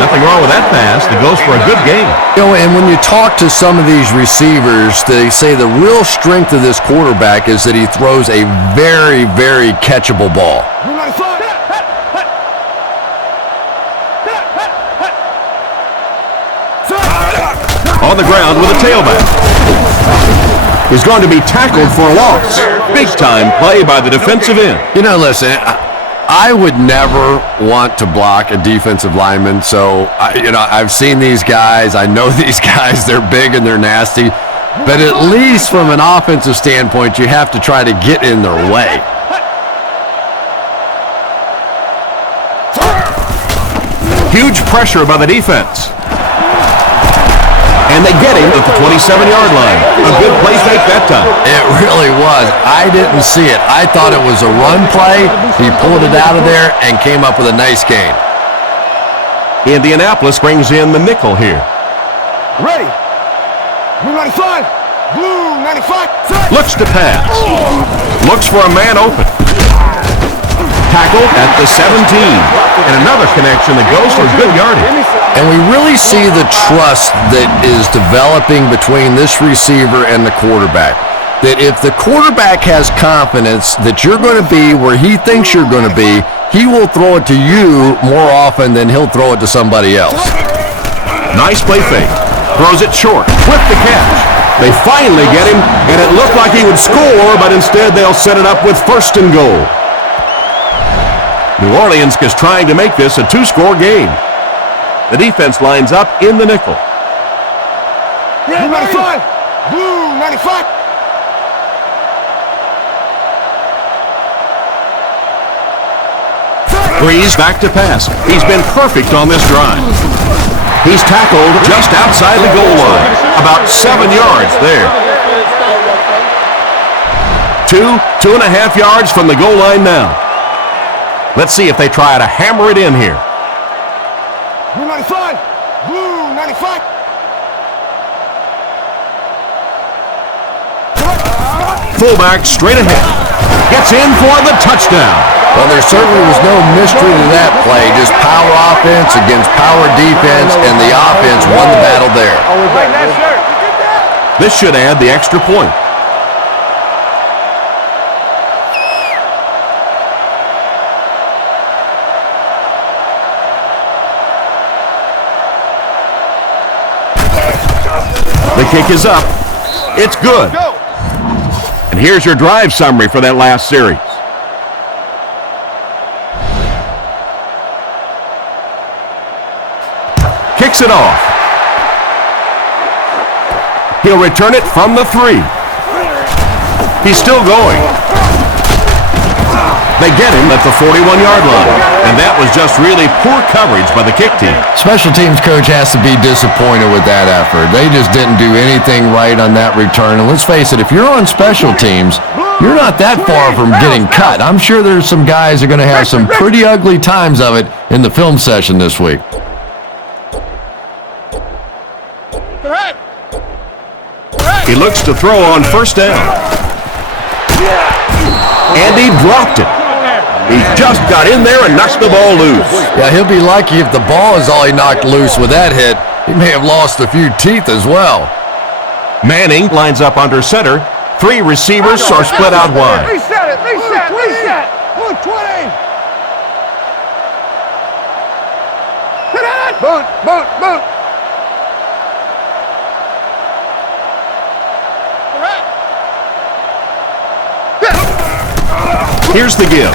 Nothing wrong with that pass. It goes for a good game. You know, and when you talk to some of these receivers, they say the real strength of this quarterback is that he throws a very, very catchable ball. On the ground with a tailback. He's going to be tackled for a loss. Big time play by the defensive end. You know, listen, I would never want to block a defensive lineman, so, I've seen these guys. I know these guys. They're big and they're nasty. But at least from an offensive standpoint, you have to try to get in their way. Huge pressure by the defense. And they get him at the 27-yard line. A good play fake that time. It really was. I didn't see it. I thought it was a run play. He pulled it out of there and came up with a nice gain. Indianapolis brings in the nickel here. Ready. Blue 95. Blue 95. Looks to pass. Looks for a man open. Tackled at the 17. And another connection that goes for good yardage. And we really see the trust that is developing between this receiver and the quarterback. That if the quarterback has confidence that you're going to be where he thinks you're going to be, he will throw it to you more often than he'll throw it to somebody else. Nice play fake. Throws it short with the catch. They finally get him, and it looked like he would score, but instead they'll set it up with 1st and goal. New Orleans is trying to make this a 2-score game. The defense lines up in the nickel. Blue 95. Blue 95. Breeze back to pass. He's been perfect on this drive. He's tackled just outside the goal line. About 7 yards there. 2.5 yards from the goal line now. Let's see if they try to hammer it in here. Blue 95. Blue 95. Fullback straight ahead. Gets in for the touchdown. Well, there certainly was no mystery to that play. Just power offense against power defense, and the offense won the battle there. This should add the extra point. The kick is up. It's good. And here's your drive summary for that last series. Kicks it off. He'll return it from the 3. He's still going. They get him at the 41-yard line. And that was just really poor coverage by the kick team. Special teams coach has to be disappointed with that effort. They just didn't do anything right on that return. And let's face it, if you're on special teams, you're not that far from getting cut. I'm sure there's some guys that are going to have some pretty ugly times of it in the film session this week. He looks to throw on first down. And he dropped it. He just got in there and knocked the ball loose. Yeah, he'll be lucky if the ball is all he knocked loose with that hit. He may have lost a few teeth as well. Manning lines up under center. 3 receivers are split out wide. Reset it. Reset. Reset. Blue 20. Boot, boot, boot. Here's the give.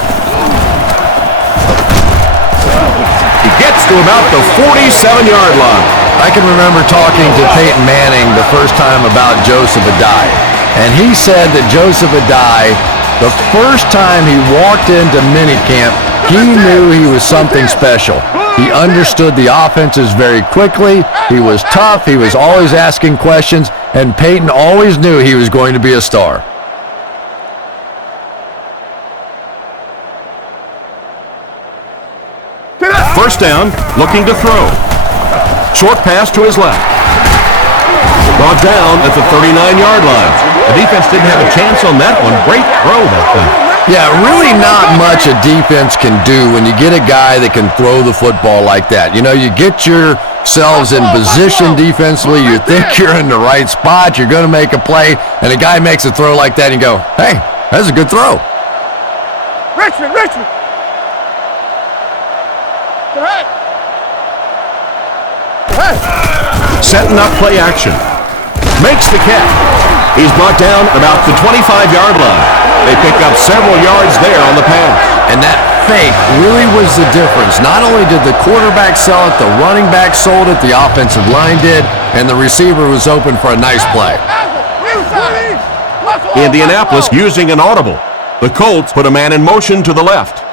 He gets to about the 47-yard line. I can remember talking to Peyton Manning the first time about Joseph Adai. And he said that Joseph Adai, the first time he walked into minicamp, he knew he was something special. He understood the offenses very quickly. He was tough. He was always asking questions. And Peyton always knew he was going to be a star. First down, looking to throw. Short pass to his left. Brought down at the 39-yard line. The defense didn't have a chance on that one. Great throw that time. Yeah, really not much a defense can do when you get a guy that can throw the football like that. You know, you get yourselves in position defensively. You think you're in the right spot. You're going to make a play, and a guy makes a throw like that, and you go, hey, that's a good throw. Richmond. Setting up play action. Makes the catch. He's brought down about the 25-yard line. They pick up several yards there on the pass. And that fake really was the difference. Not only did the quarterback sell it, the running back sold it, the offensive line did, and the receiver was open for a nice play. Indianapolis using an audible. The Colts put a man in motion to the left.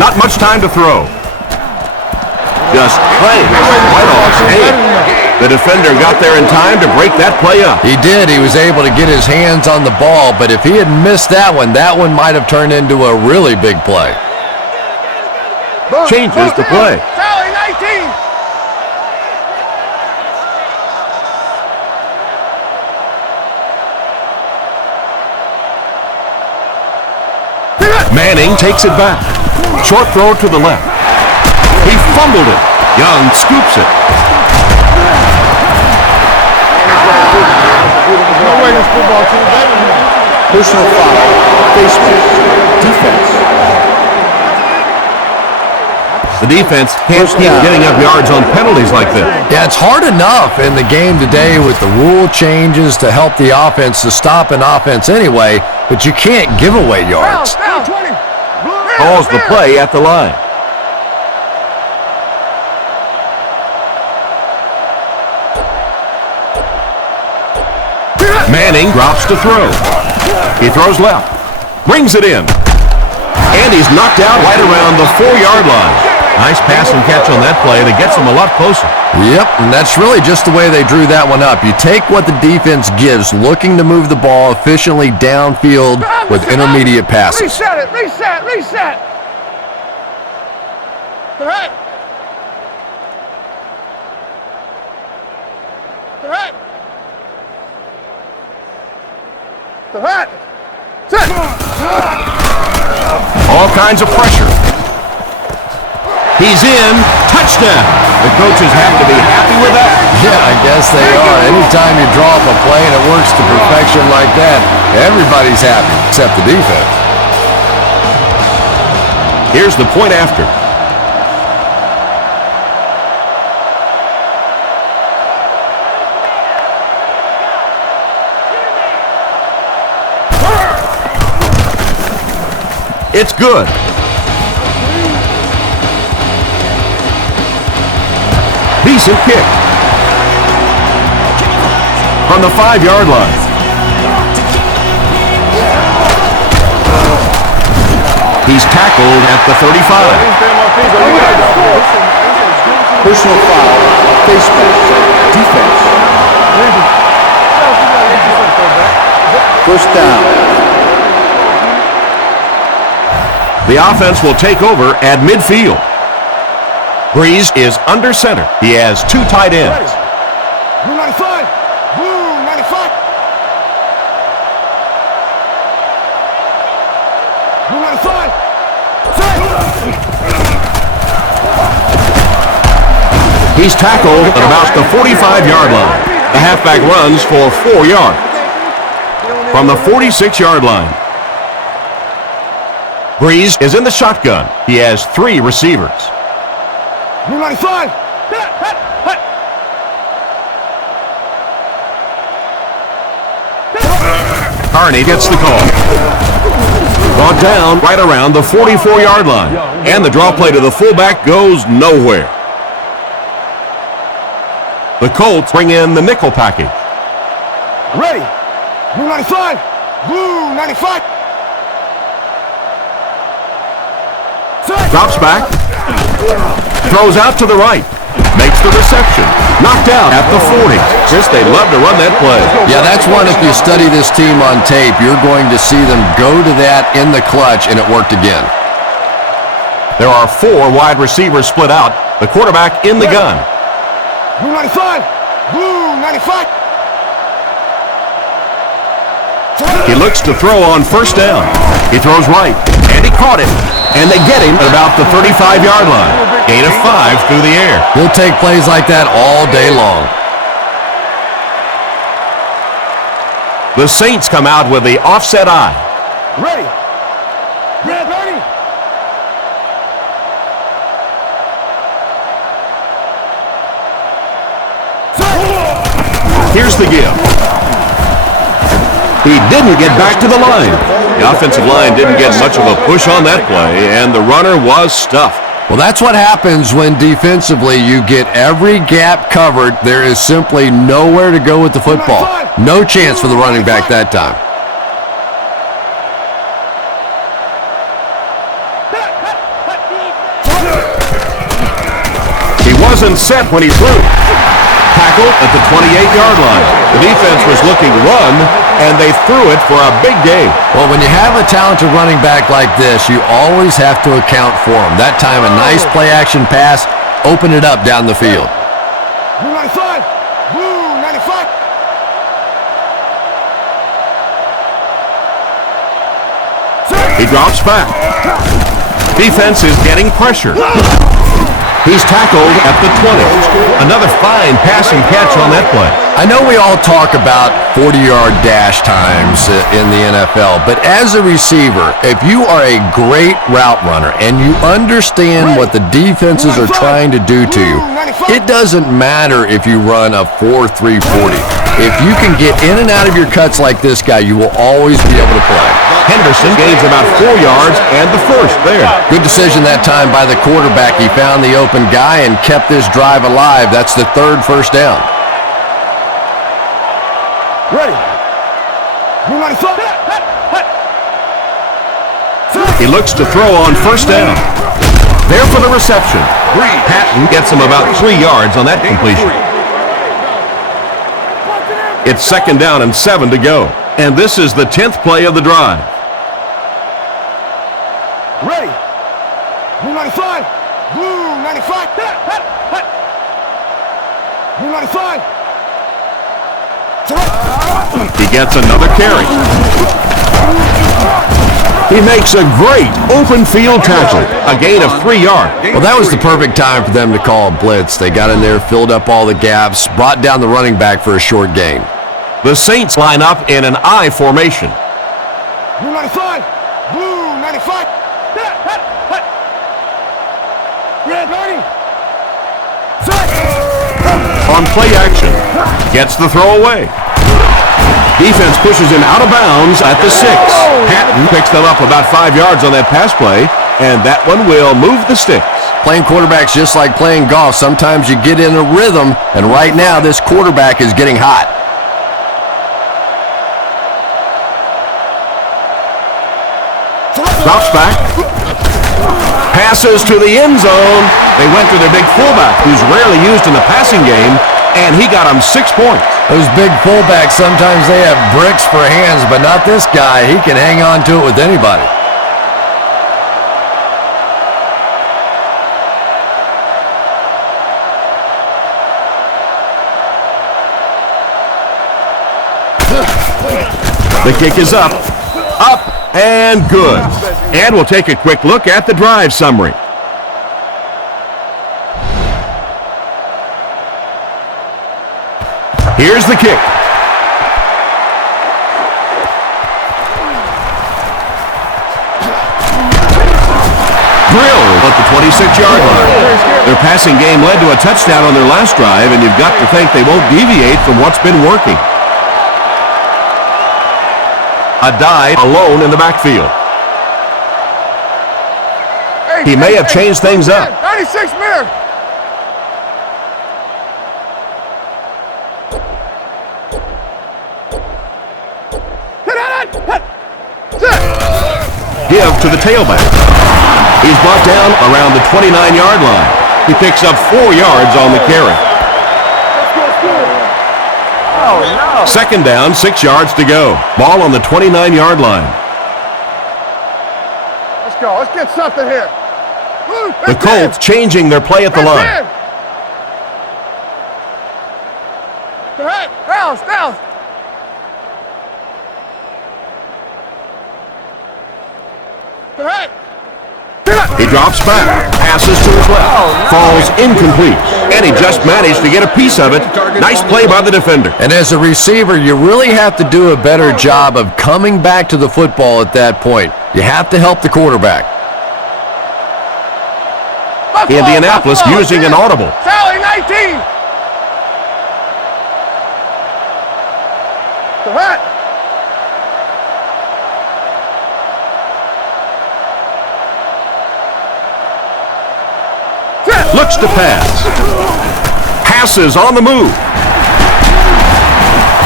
Not much time to throw. Just clangs right off his hand. The defender got there in time to break that play up. He did. He was able to get his hands on the ball, but if he had missed that one might have turned into a really big play. Changes the play. Sally 19. Manning takes it back. Short throw to the left. He fumbled it. Young scoops it. No way this football team. Personal foul. Face mask. Defense. The defense can't keep getting up yards on penalties like this. Yeah, it's hard enough in the game today with the rule changes to help the offense to stop an offense anyway, but you can't give away yards. Calls the play at the line. Manning drops to throw. He throws left. Brings it in. And he's knocked out right around the 4-yard line. Nice pass and catch on that play that gets him a lot closer. Yep, and that's really just the way they drew that one up. You take what the defense gives, looking to move the ball efficiently downfield with intermediate passes. Reset it. All kinds of pressure. He's in. Touchdown. The coaches have to be happy with that. Yeah, I guess they are. Anytime you draw up a play and it works to perfection like that, everybody's happy except the defense. Here's the point after. It's good. Decent kick. From the 5-yard line. He's tackled at the 35. Personal foul. Face mask. Defense. First down. The offense will take over at midfield. Breeze is under center. He has 2 tight ends. Blue 95. Blue 95. Blue 95. He's tackled at about the 45-yard line. The halfback runs for 4 yards. From the 46-yard line, Breeze is in the shotgun. He has 3 receivers. Carney gets the call. Brought down right around the 44-yard line. And the draw play to the fullback goes nowhere. The Colts bring in the nickel package. Ready. Blue 95. Blue 95. Drops back. Throws out to the right. Makes the reception. Knocked out at the 40. Chris, they'd love to run that play. Yeah, that's one, if you study this team on tape, you're going to see them go to that in the clutch, and it worked again. There are 4 wide receivers split out. The quarterback in the gun. Blue 95. Blue 95. He looks to throw on first down. He throws right, and he caught it. And they get him at about the 35-yard line. Gain of 5 through the air. He'll take plays like that all day long. The Saints come out with the offset eye. Ready. Ready. Here's the give. He didn't get back to the line. The offensive line didn't get much of a push on that play, and the runner was stuffed. Well, that's what happens when defensively you get every gap covered. There is simply nowhere to go with the football. No chance for the running back that time. He wasn't set when he threw. Tackle at the 28-yard line. The defense was looking to run, and they threw it for a big gain. Well, when you have a talented running back like this, you always have to account for him. That time, a nice play-action pass, open it up down the field. Blue 95. Blue 95. He drops back. Defense is getting pressure. He's tackled at the 20. Another fine passing catch on that play. I know we all talk about 40-yard dash times in the NFL, but as a receiver, if you are a great route runner and you understand what the defenses are trying to do to you, it doesn't matter if you run a 4.340. If you can get in and out of your cuts like this guy, you will always be able to play. Henderson gains about 4 yards and the first there. Good decision that time by the quarterback. He found the open guy and kept this drive alive. That's the 3rd first down. Ready. Blue 95. He looks to throw on first down. There for the reception. Patton gets him about 3 yards on that completion. It's 2nd down and 7 to go. And this is the 10th play of the drive. Ready. Blue 95. Blue 95. Blue 95. He gets another carry. He makes a great open field tackle. A gain of 3 yards. Well, that was the perfect time for them to call a blitz. They got in there, filled up all the gaps, brought down the running back for a short gain. The Saints line up in an I formation. Blue 95. Blue 95. Ready. On play action. Gets the throw away. Defense pushes him out of bounds at the 6. Patton picks them up about 5 yards on that pass play, and that one will move the sticks. Playing quarterback's just like playing golf. Sometimes you get in a rhythm, and right now this quarterback is getting hot. Drops back. Passes to the end zone. They went to their big fullback, who's rarely used in the passing game, and he got him 6 points. Those big fullbacks, sometimes they have bricks for hands, but not this guy. He can hang on to it with anybody. The kick is up, and good. And we'll take a quick look at the drive summary. Here's the kick. Drilled at the 26-yard line. Their passing game led to a touchdown on their last drive, and you've got to think they won't deviate from what's been working. A dive alone in the backfield. He may have changed things up. 96 minutes. Give to the tailback. He's brought down around the 29-yard line. He picks up 4 yards on the carry. Second down, 6 yards to go. Ball on the 29-yard line. Let's go. Let's get something here. The Colts changing their play at the line. Down. He drops back, passes to his left, falls incomplete, and he just managed to get a piece of it. Nice play by the defender. And as a receiver, you really have to do a better job of coming back to the football at that point. You have to help the quarterback. Indianapolis using an audible. Sally 19. Looks to pass. Passes on the move.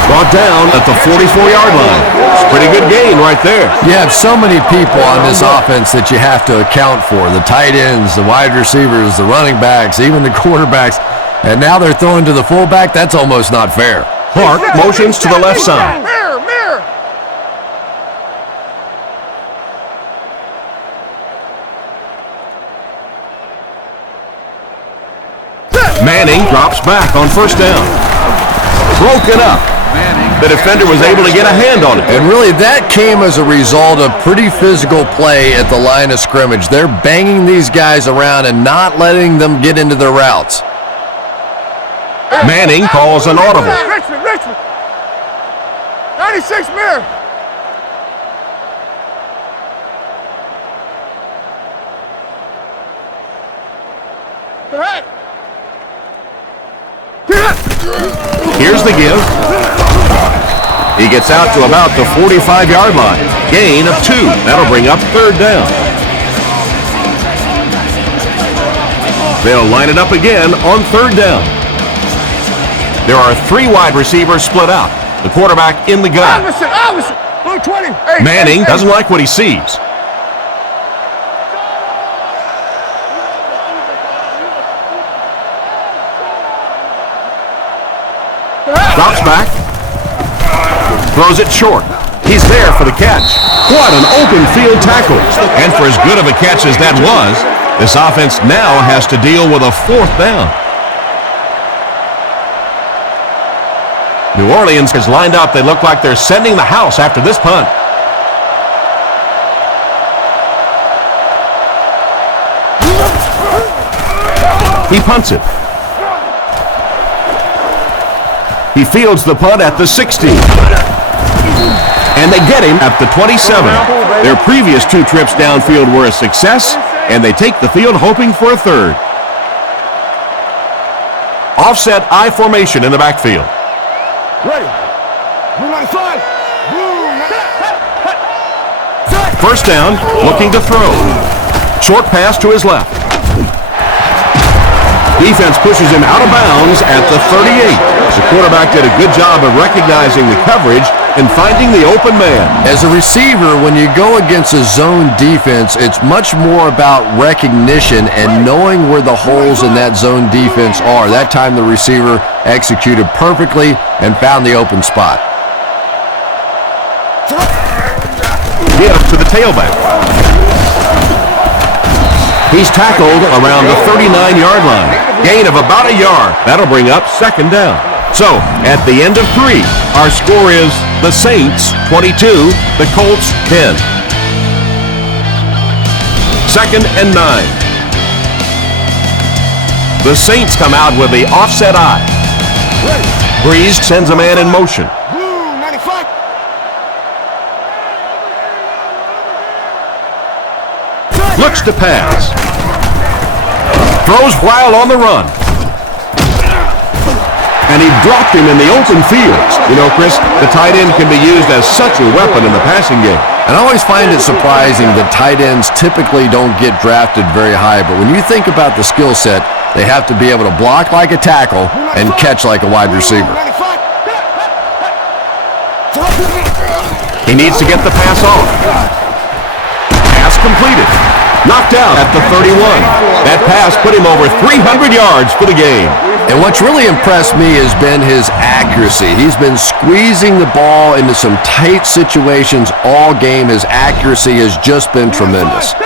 Brought down at the 44-yard line. Pretty good gain right there. You have so many people on this offense that you have to account for. The tight ends, the wide receivers, the running backs, even the quarterbacks. And now they're throwing to the fullback. That's almost not fair. Clark motions to the left side. Mirror. Manning drops back on first down. Broken up. The defender was able to get a hand on it. And really, that came as a result of pretty physical play at the line of scrimmage. They're banging these guys around and not letting them get into their routes. Manning calls an audible. Richmond. 96 minutes. Here's the give. He gets out to about the 45-yard line. Gain of 2. That'll bring up third down. They'll line it up again on third down. There are 3 wide receivers split out. The quarterback in the gun. Blue 20. Manning doesn't like what he sees. Drops back. Throws it short. He's there for the catch. What an open field tackle. And for as good of a catch as that was, this offense now has to deal with a 4th down. New Orleans is lined up. They look like they're sending the house after this punt. He punts it. He fields the punt at the 60. And they get him at the 27. Their previous 2 trips downfield were a success, and they take the field hoping for a third. Offset I formation in the backfield. Ready. First down, looking to throw. Short pass to his left. Defense pushes him out of bounds at the 38. The quarterback did a good job of recognizing the coverage and finding the open man. As a receiver, when you go against a zone defense, it's much more about recognition and knowing where the holes in that zone defense are. That time the receiver executed perfectly and found the open spot. Give to the tailback. He's tackled around the 39-yard line. Gain of about a yard. That'll bring up second down. So, at the end of 3, our score is the Saints 22, the Colts 10. Second and 9. The Saints come out with the offset I. Breeze sends a man in motion. Blue 95. Looks to pass. Throws while on the run. And he dropped him in the open field. You know, Chris, the tight end can be used as such a weapon in the passing game. And I always find it surprising that tight ends typically don't get drafted very high, but when you think about the skill set, they have to be able to block like a tackle and catch like a wide receiver. He needs to get the pass off. Pass completed. Knocked out at the 31. That pass put him over 300 yards for the game. And what's really impressed me has been his accuracy. He's been squeezing the ball into some tight situations all game. His accuracy has just been tremendous.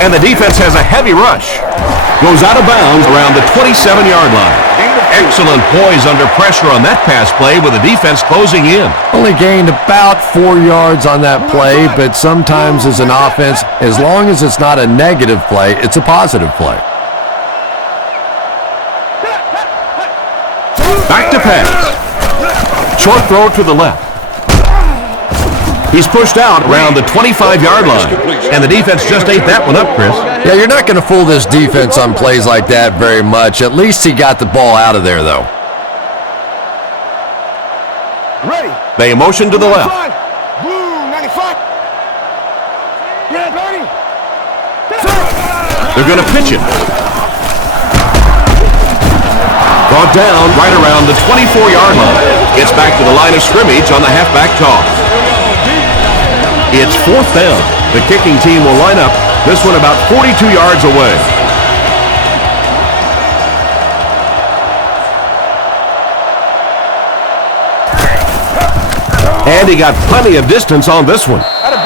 And the defense has a heavy rush. Goes out of bounds around the 27-yard line. Excellent poise under pressure on that pass play with the defense closing in. Only gained about 4 yards on that play, but sometimes as an offense, as long as it's not a negative play, it's a positive play. Back to pass. Short throw to the left. He's pushed out around the 25-yard line. And the defense just ate that one up, Chris. Yeah, you're not going to fool this defense on plays like that very much. At least he got the ball out of there, though. Ready. They motion to the left. Blue 95. Red 30. They're going to pitch it. Brought down right around the 24-yard line. Gets back to the line of scrimmage on the halfback toss. It's fourth down. The kicking team will line up, this one about 42 yards away. And he got plenty of distance on this one.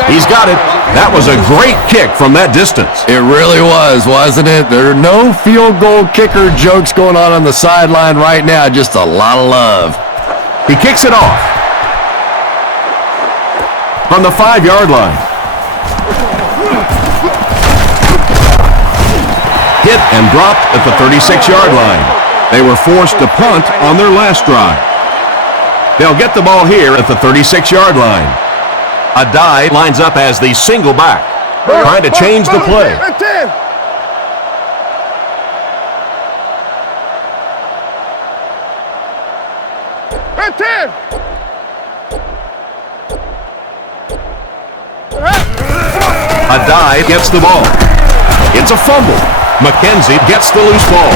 He's got it. That was a great kick from that distance. It really was, wasn't it? There are no field goal kicker jokes going on the sideline right now. Just a lot of love. He kicks it off. From the 5-yard line. Hit and dropped at the 36-yard line. They were forced to punt on their last drive. They'll get the ball here at the 36-yard line. Adai lines up as the single back, trying to change the play. Adai gets the ball. It's a fumble. McKenzie gets the loose ball.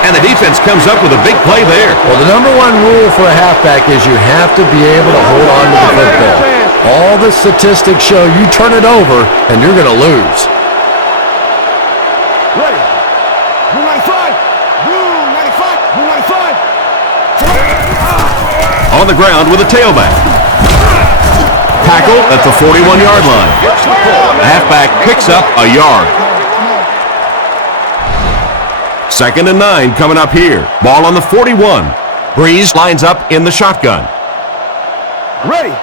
And the defense comes up with a big play there. Well, the number one rule for a halfback is you have to be able to hold on to the football. All the statistics show you turn it over and you're going to lose. Ready. Blue 95. Blue 95. Blue 95. On the ground with a tailback. Tackle at the 41-yard line. The halfback picks up a yard. 2nd and 9 coming up here. Ball on the 41. Breeze lines up in the shotgun. Ready.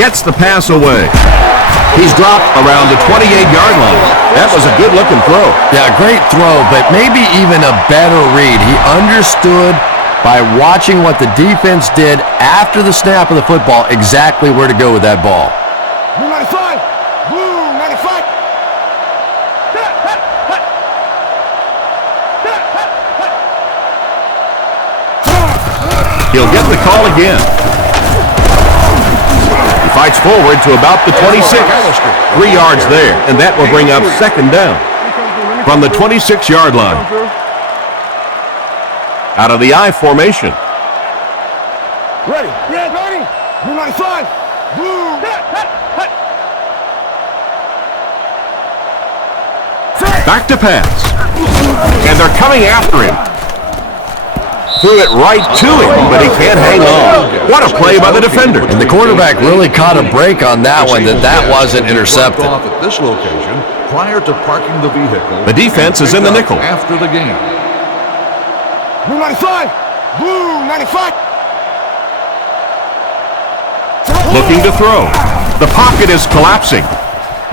Gets the pass away. He's dropped around the 28-yard line. That was a good-looking throw. Yeah, great throw, but maybe even a better read. He understood by watching what the defense did after the snap of the football exactly where to go with that ball. Blue 95. Blue 95. He'll get the call again. He fights forward to about the 26. 3 yards there, and that will bring up 2nd down from the 26-yard line. Out of the I formation. Ready. Red 30. Blue 95. Blue. Back to pass. And they're coming after him. Threw it right to him, but he can't hang on. What a play by the defender. And the quarterback really caught a break on that one, that wasn't intercepted. Off at this location prior to parking the vehicle. The defense is in the nickel. After the game. Blue 95. Blue 95. looking to throw. The pocket is collapsing.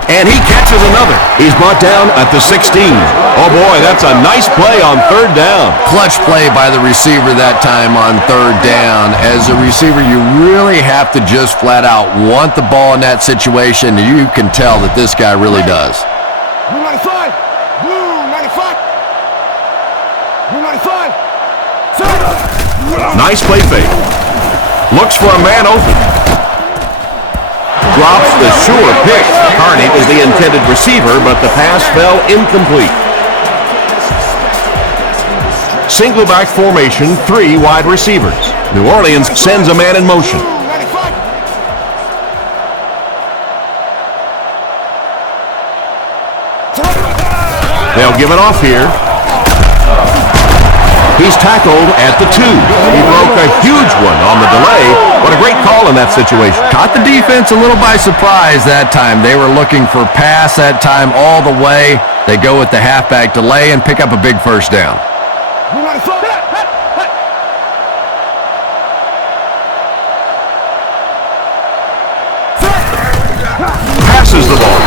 And he catches another. He's brought down at the 16. Oh, boy, that's a nice play on third down. Clutch play by the receiver that time on third down. As a receiver, you really have to just flat out want the ball in that situation. You can tell that this guy really does. Blue 95. Blue 95. Blue 95. Nice play fake. Looks for a man open. Drops the sure pick. Carney was the intended receiver, but the pass fell incomplete. Single back formation, 3 wide receivers. New Orleans sends a man in motion. They'll give it off here. He's tackled at the 2. He broke a huge one on the delay. What a great call in that situation. Caught the defense a little by surprise that time. They were looking for pass that time all the way. They go with the halfback delay and pick up a big first down. Passes the ball.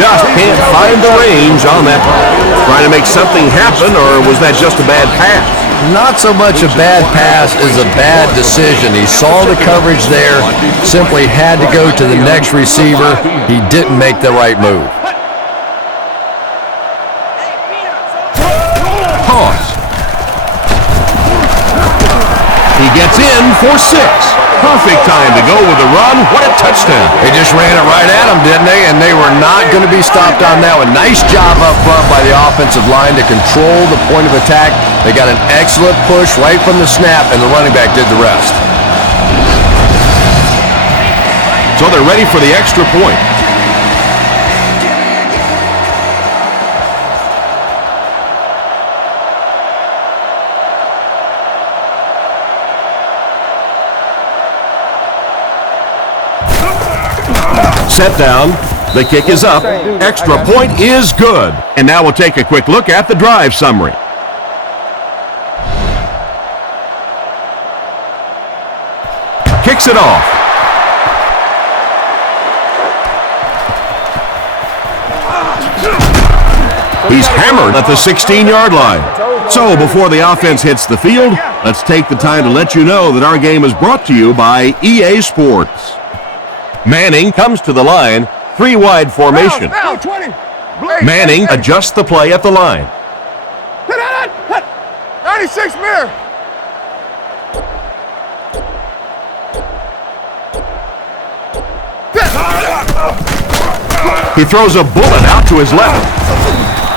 Just can't find the range on that ball. Trying to make something happen, or was that just a bad pass? Not so much a bad pass as a bad decision. He saw the coverage there, simply had to go to the next receiver. He didn't make the right move. Pause. He gets in for 6. Perfect time to go with the run. What a touchdown. They just ran it right at him, didn't they? And they were not going to be stopped on that one. Nice job up front by the offensive line to control the point of attack. They got an excellent push right from the snap, and the running back did the rest. So they're ready for the extra point. Set down. The kick is up. Extra point is good. And now we'll take a quick look at the drive summary. Kicks it off. He's hammered at the 16-yard line. So before the offense hits the field, let's take the time to let you know that our game is brought to you by EA Sports. Manning comes to the line, 3 wide formation. Manning adjusts the play at the line. 96 mirror. He throws a bullet out to his left.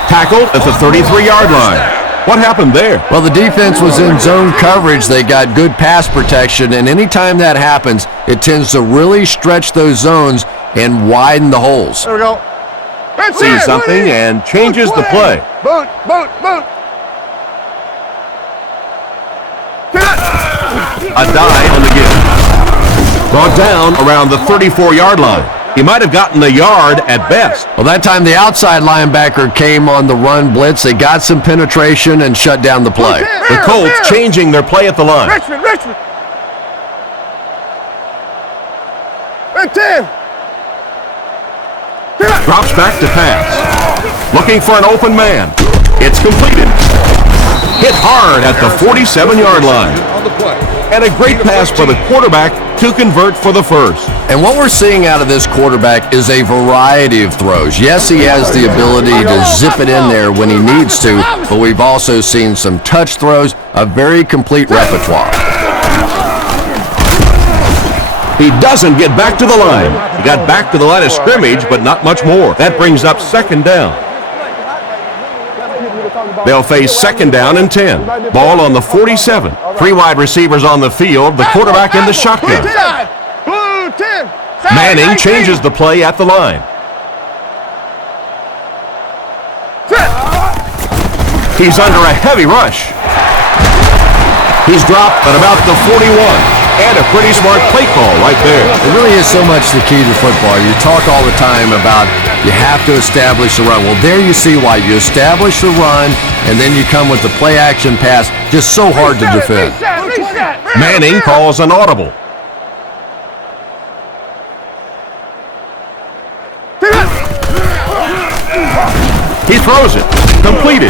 Tackled at the 33-yard line. What happened there? Well, the defense was in zone coverage. They got good pass protection, and anytime that happens, it tends to really stretch those zones and widen the holes. There we go. Sees something and changes the play. Boot, boot, boot. A dive on the give. Brought down around the 34-yard line. He might have gotten a yard at best. Well, that time the outside linebacker came on the run blitz. They got some penetration and shut down the play. The Colts changing their play at the line. Richmond. Red 10. Drops back to pass. Looking for an open man. It's completed. Hit hard at the 47-yard line. And a great pass for the quarterback to convert for the first. And what we're seeing out of this quarterback is a variety of throws. Yes, he has the ability to zip it in there when he needs to, but we've also seen some touch throws, a very complete repertoire. He doesn't get back to the line. He got back to the line of scrimmage, but not much more. That brings up second down. They'll face second down and 10. Ball on the 47. 3 wide receivers on the field. The quarterback in the shotgun. Blue 10. Manning changes the play at the line. He's under a heavy rush. He's dropped at about the 41. And a pretty smart play call right there. It really is so much the key to football. You talk all the time about you have to establish the run. Well, there you see why. You establish the run, and then you come with the play-action pass. Just so hard to defend. Manning calls an audible. throws it. Completed.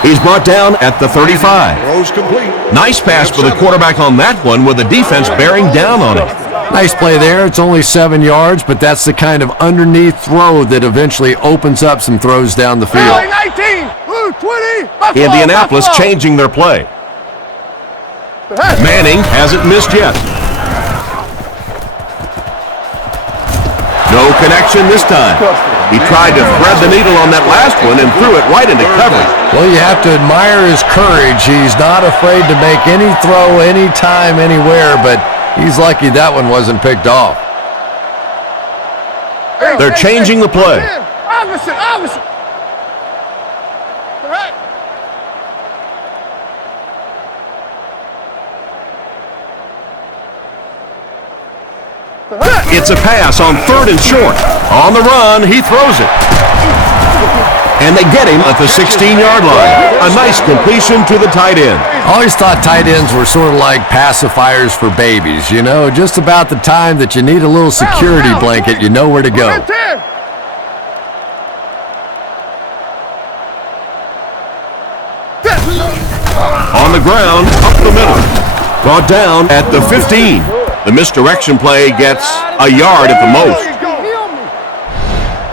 He's brought down at the 35. Throws complete. Nice pass for the quarterback on that one with the defense bearing down on him. Nice play there. It's only 7 yards, but that's the kind of underneath throw that eventually opens up some throws down the field. 19, blue 20, Buffalo, Indianapolis Buffalo. changing their play. Manning hasn't missed yet. No connection this time. He tried to thread the needle on that last one and threw it right into coverage. Well, you have to admire his courage. He's not afraid to make any throw, anytime, anywhere, but he's lucky that one wasn't picked off. They're changing the play. Opposite. Correct. It's a pass on 3rd and short. On the run, he throws it. And they get him at the 16-yard line. A nice completion to the tight end. I always thought tight ends were sort of like pacifiers for babies. You know, just about the time that you need a little security blanket, you know where to go. On the ground, up the middle. Brought down at the 15. The misdirection play gets a yard at the most.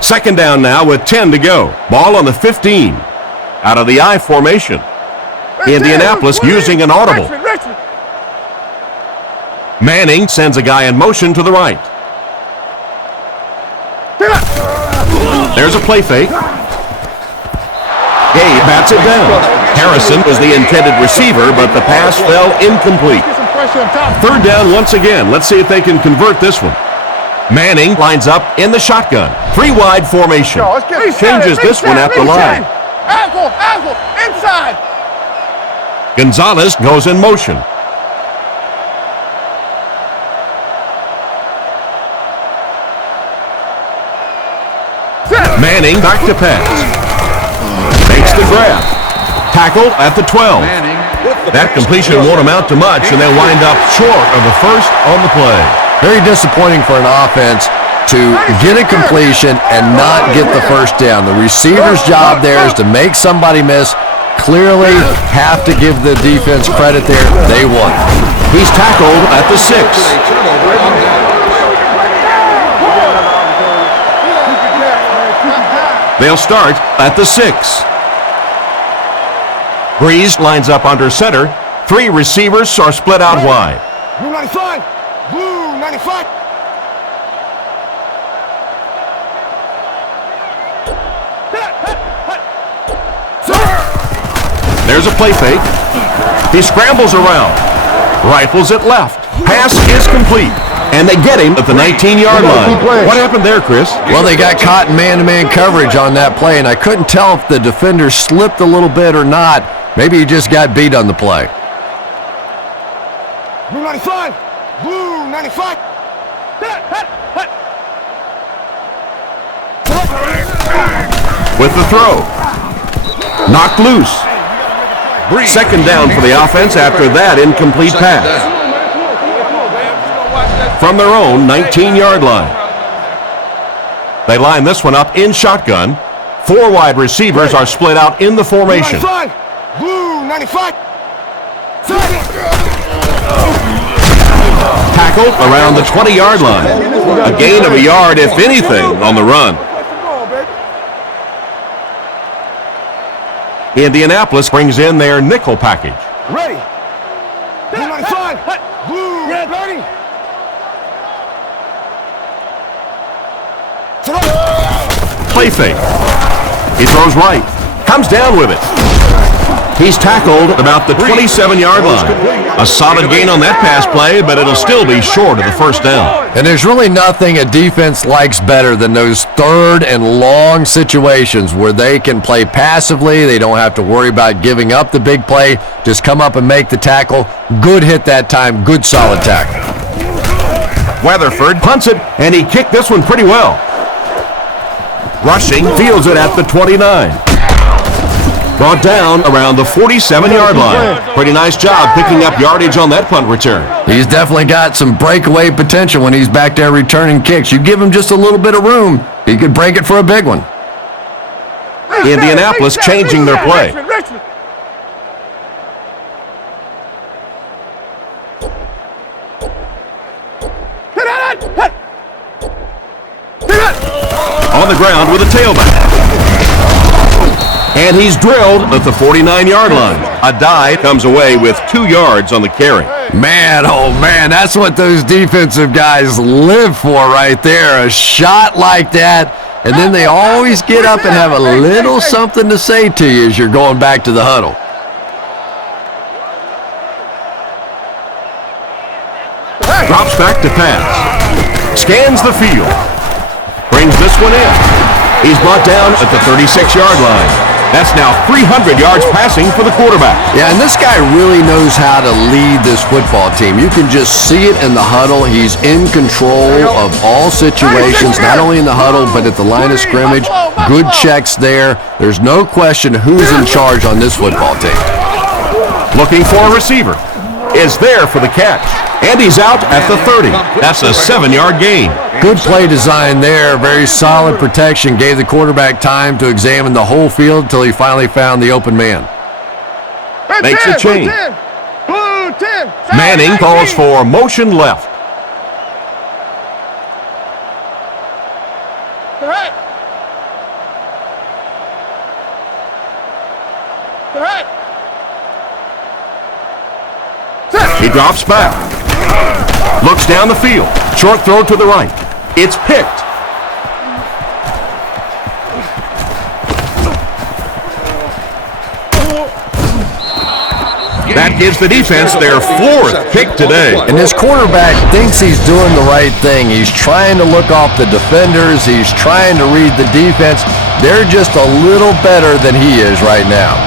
2nd down now with 10 to go. Ball on the 15. Out of the I formation. Indianapolis using an audible. Manning sends a guy in motion to the right. There's a play fake. Gabe bats it down. Harrison was the intended receiver, but the pass fell incomplete. 3rd down once again. Let's see if they can convert this one. Manning lines up in the shotgun. 3 wide formation. Changes this one at the line. Apple, inside. Gonzalez goes in motion. Manning back to pass. Makes the grab. Tackle at the 12. That completion won't amount to much, and they'll wind up short of the first on the play. Very disappointing for an offense to get a completion and not get the first down. The receiver's job there is to make somebody miss. Clearly have to give the defense credit there. They won. He's tackled at the 6. They'll start at the 6. Breeze lines up under center. 3 receivers are split out wide. Blue 95. Blue 95. There's a play fake. He scrambles around. Rifles it left. Pass is complete. And they get him at the 19-yard line. What happened there, Chris? Well, they got caught in man-to-man coverage on that play, and I couldn't tell if the defender slipped a little bit or not. Maybe he just got beat on the play. Blue 95. Blue 95. With the throw. Knocked loose. 2nd down for the offense after that incomplete pass. From their own 19-yard line. They line this one up in shotgun. 4 wide receivers are split out in the formation. Blue 95. Tackled around the 20-yard line. A gain of a yard, if anything, on the run. Indianapolis brings in their nickel package. Ready. Blue 95. Blue red 30. Play fake. He throws right. Comes down with it. He's tackled about the 27-yard line. A solid gain on that pass play, but it'll still be short of the first down. And there's really nothing a defense likes better than those 3rd and long situations where they can play passively. They don't have to worry about giving up the big play. Just come up and make the tackle. Good hit that time. Good solid tackle. Weatherford punts it, and he kicked this one pretty well. Rushing, fields it at the 29. Brought down around the 47-yard line. Pretty nice job picking up yardage on that punt return. He's definitely got some breakaway potential when he's back there returning kicks. You give him just a little bit of room, he could break it for a big one. Indianapolis changing their play. On the ground with a tailback. And he's drilled at the 49-yard line. A dive comes away with 2 yards on the carry. Man, oh man, that's what those defensive guys live for right there. A shot like that, and then they always get up and have a little something to say to you as you're going back to the huddle. Drops back to pass. Scans the field. Brings this one in. He's brought down at the 36-yard line. That's now 300 yards passing for the quarterback. Yeah, and this guy really knows how to lead this football team. You can just see it in the huddle. He's in control of all situations, not only in the huddle, but at the line of scrimmage. Good checks there. There's no question who's in charge on this football team. Looking for a receiver. Is there for the catch. And he's out at the 30. That's a 7-yard gain. Good play design there. Very solid protection. Gave the quarterback time to examine the whole field until he finally found the open man. Makes a change. Manning calls for motion left. He drops back. Looks down the field. Short throw to the right. It's picked. That gives the defense their 4th pick today. And this quarterback thinks he's doing the right thing. He's trying to look off the defenders. He's trying to read the defense. They're just a little better than he is right now.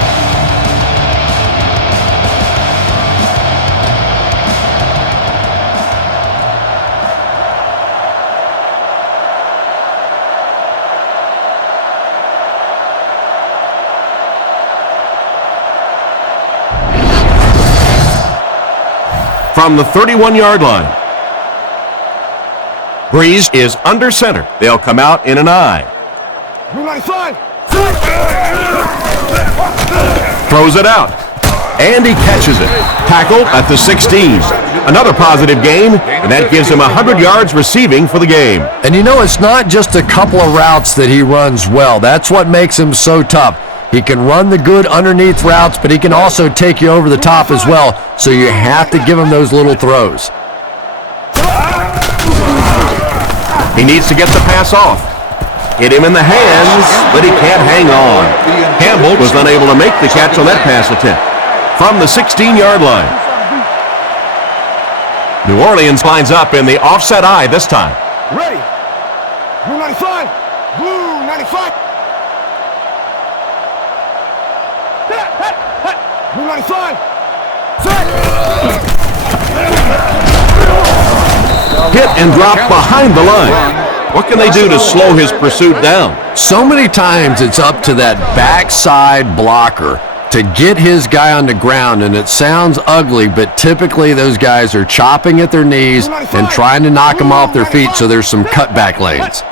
From the 31-yard line. Breeze is under center. They'll come out in an I. Throws it out. And he catches it. Tackle at the 16. Another positive gain, and that gives him 100 yards receiving for the game. And you know, it's not just a couple of routes that he runs well. That's what makes him so tough. He can run the good underneath routes, but he can also take you over the top as well, so you have to give him those little throws. He needs to get the pass off. Hit him in the hands, but he can't hang on. Campbell was unable to make the catch on that pass attempt. From the 16-yard line. New Orleans lines up in the offset I this time. Ready. Blue 95. Blue 95. Blue 95. Hit and drop behind the line. What can they do to slow his pursuit down? So many times it's up to that backside blocker to get his guy on the ground, and it sounds ugly, but typically those guys are chopping at their knees and trying to knock them off their feet, so there's some cutback lanes.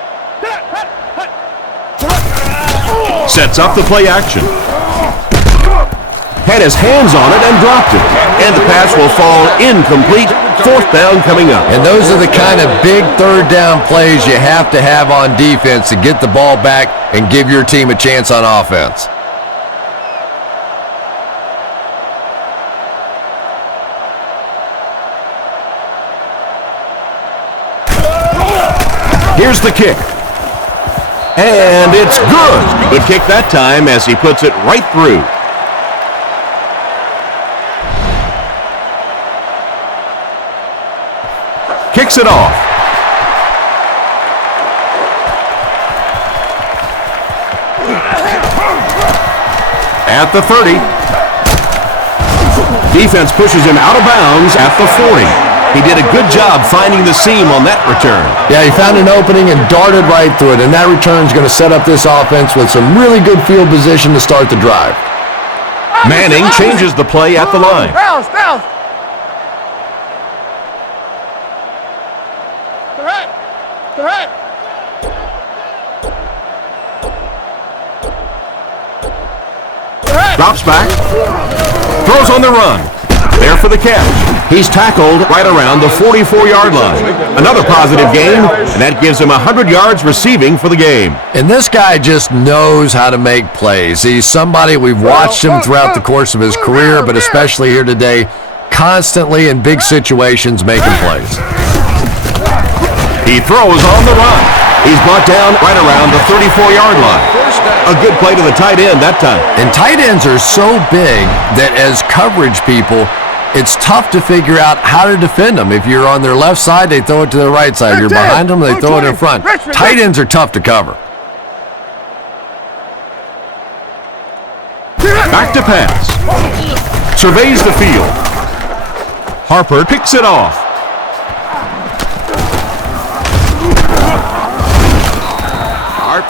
Sets up the play action. Had his hands on it and dropped it. And the pass will fall incomplete. 4th down coming up. And those are the kind of big 3rd down plays you have to have on defense to get the ball back and give your team a chance on offense. Here's the kick. And it's good. Good kick that time as he puts it right through. Kicks it off. At the 30. Defense pushes him out of bounds at the 40. He did a good job finding the seam on that return. Yeah, he found an opening and darted right through it, and that return is going to set up this offense with some really good field position to start the drive. Manning changes the play at the line. Bounce. Drops back. Throws on the run. There for the catch. He's tackled right around the 44-yard line. Another positive gain, and that gives him 100 yards receiving for the game. And this guy just knows how to make plays. He's somebody, we've watched him throughout the course of his career, but especially here today, constantly in big situations making plays. He throws on the run. He's brought down right around the 34-yard line. A good play to the tight end that time. And tight ends are so big that as coverage people, it's tough to figure out how to defend them. If you're on their left side, they throw it to their right side. If you're behind them, they throw it in front. Tight ends are tough to cover. Back to pass. Surveys the field. Harper picks it off.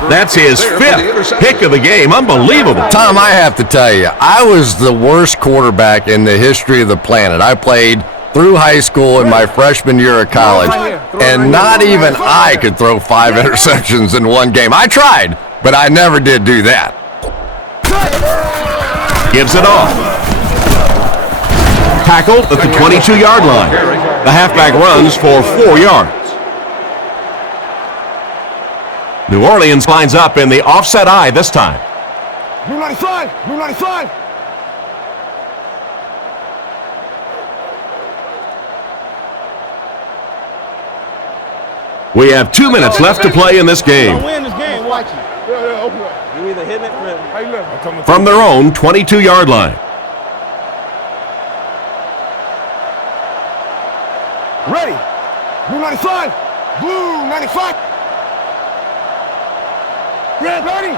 That's his fifth pick of the game. Unbelievable. Tom, I have to tell you, I was the worst quarterback in the history of the planet. I played through high school and my freshman year of college, and not even I could throw 5 interceptions in one game. I tried, but I never did do that. Gives it off. Tackled at the 22-yard line. The halfback runs for 4 yards. New Orleans lines up in the offset eye this time. Blue 95, blue 95. We have 2 minutes left to play in this game. Win this game, watch it. You either hit it From their own 22-yard line. Ready. Blue 95, blue 95. Ready.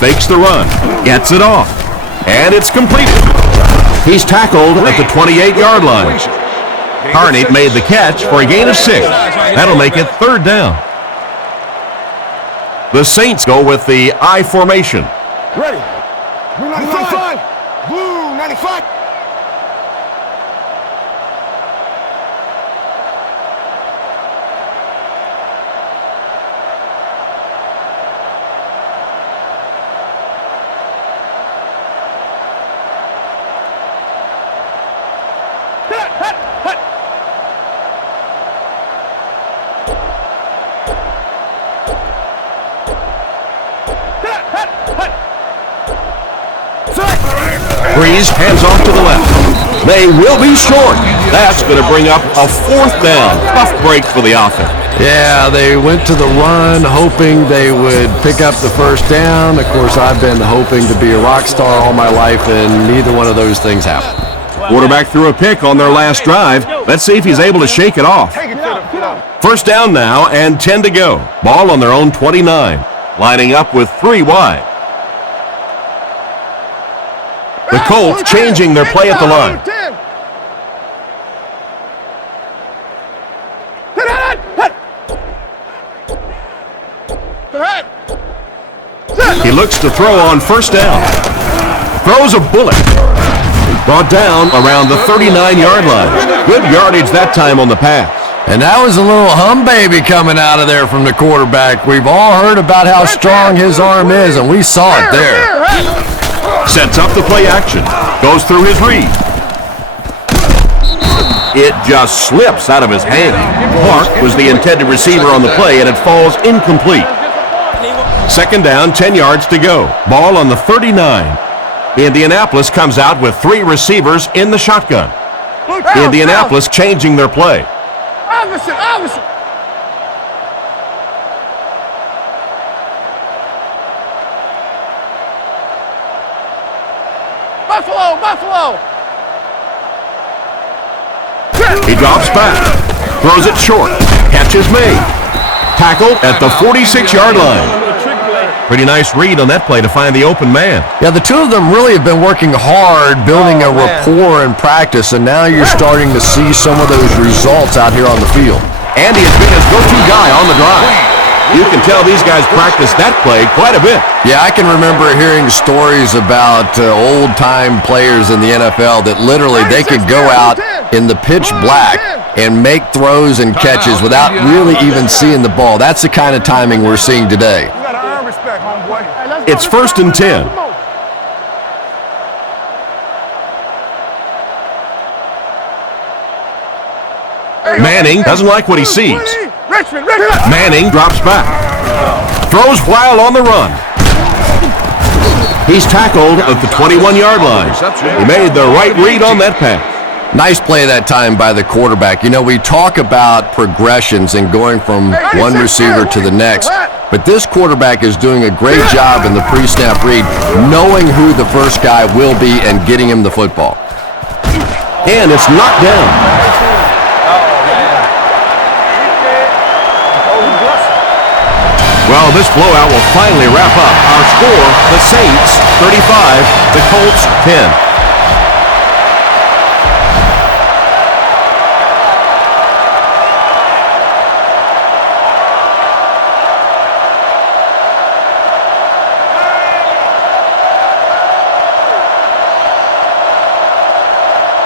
Fakes the run. Gets it off. And it's completed. He's tackled at the 28-yard line. Carney made the catch for a gain of 6. That'll make it 3rd down. The Saints go with the I formation. Ready. Blue 95, blue 95. Breeze hands off to the left. They will be short. That's going to bring up a 4th down. Tough break for the offense. Yeah, they went to the run hoping they would pick up the 1st down. Of course, I've been hoping to be a rock star all my life, and neither one of those things happened. Quarterback threw a pick on their last drive. Let's see if he's able to shake it off. 1st down now and 10 to go. Ball on their own 29. Lining up with 3 wide. The Colts changing their play at the line. He looks to throw on 1st down. Throws a bullet. Brought down around the 39-yard line. Good yardage that time on the pass. And that was a little hum baby coming out of there from the quarterback. We've all heard about how strong his arm is, and we saw it there. Sets up the play action. Goes through his read. It just slips out of his hand. Clark was the intended receiver on the play, and it falls incomplete. 2nd down, 10 yards to go. Ball on the 39. Indianapolis comes out with 3 receivers in the shotgun. Indianapolis changing their play. Iverson. Buffalo. He drops back. Throws it short. Catch is made. Tackled at the 46-yard line. Pretty nice read on that play to find the open man. Yeah, the two of them really have been working hard, building a rapport in practice, and now you're starting to see some of those results out here on the field. Andy has been his go-to guy on the drive. You can tell these guys practice that play quite a bit. Yeah, I can remember hearing stories about old-time players in the NFL that literally they could go out in the pitch black and make throws and catches without really even seeing the ball. That's the kind of timing we're seeing today. You gotta earn respect, homeboy. Hey, let's It's 1st and 10. Manning doesn't like what he sees. Manning drops back. Throws while on the run. He's tackled at the 21-yard line. He made the right read on that pass. Nice play that time by the quarterback. You know, we talk about progressions and going from one receiver to the next, but this quarterback is doing a great job in the pre-snap read, knowing who the first guy will be and getting him the football. And it's knocked down. Well, this blowout will finally wrap up. Our score, the Saints 35, the Colts 10.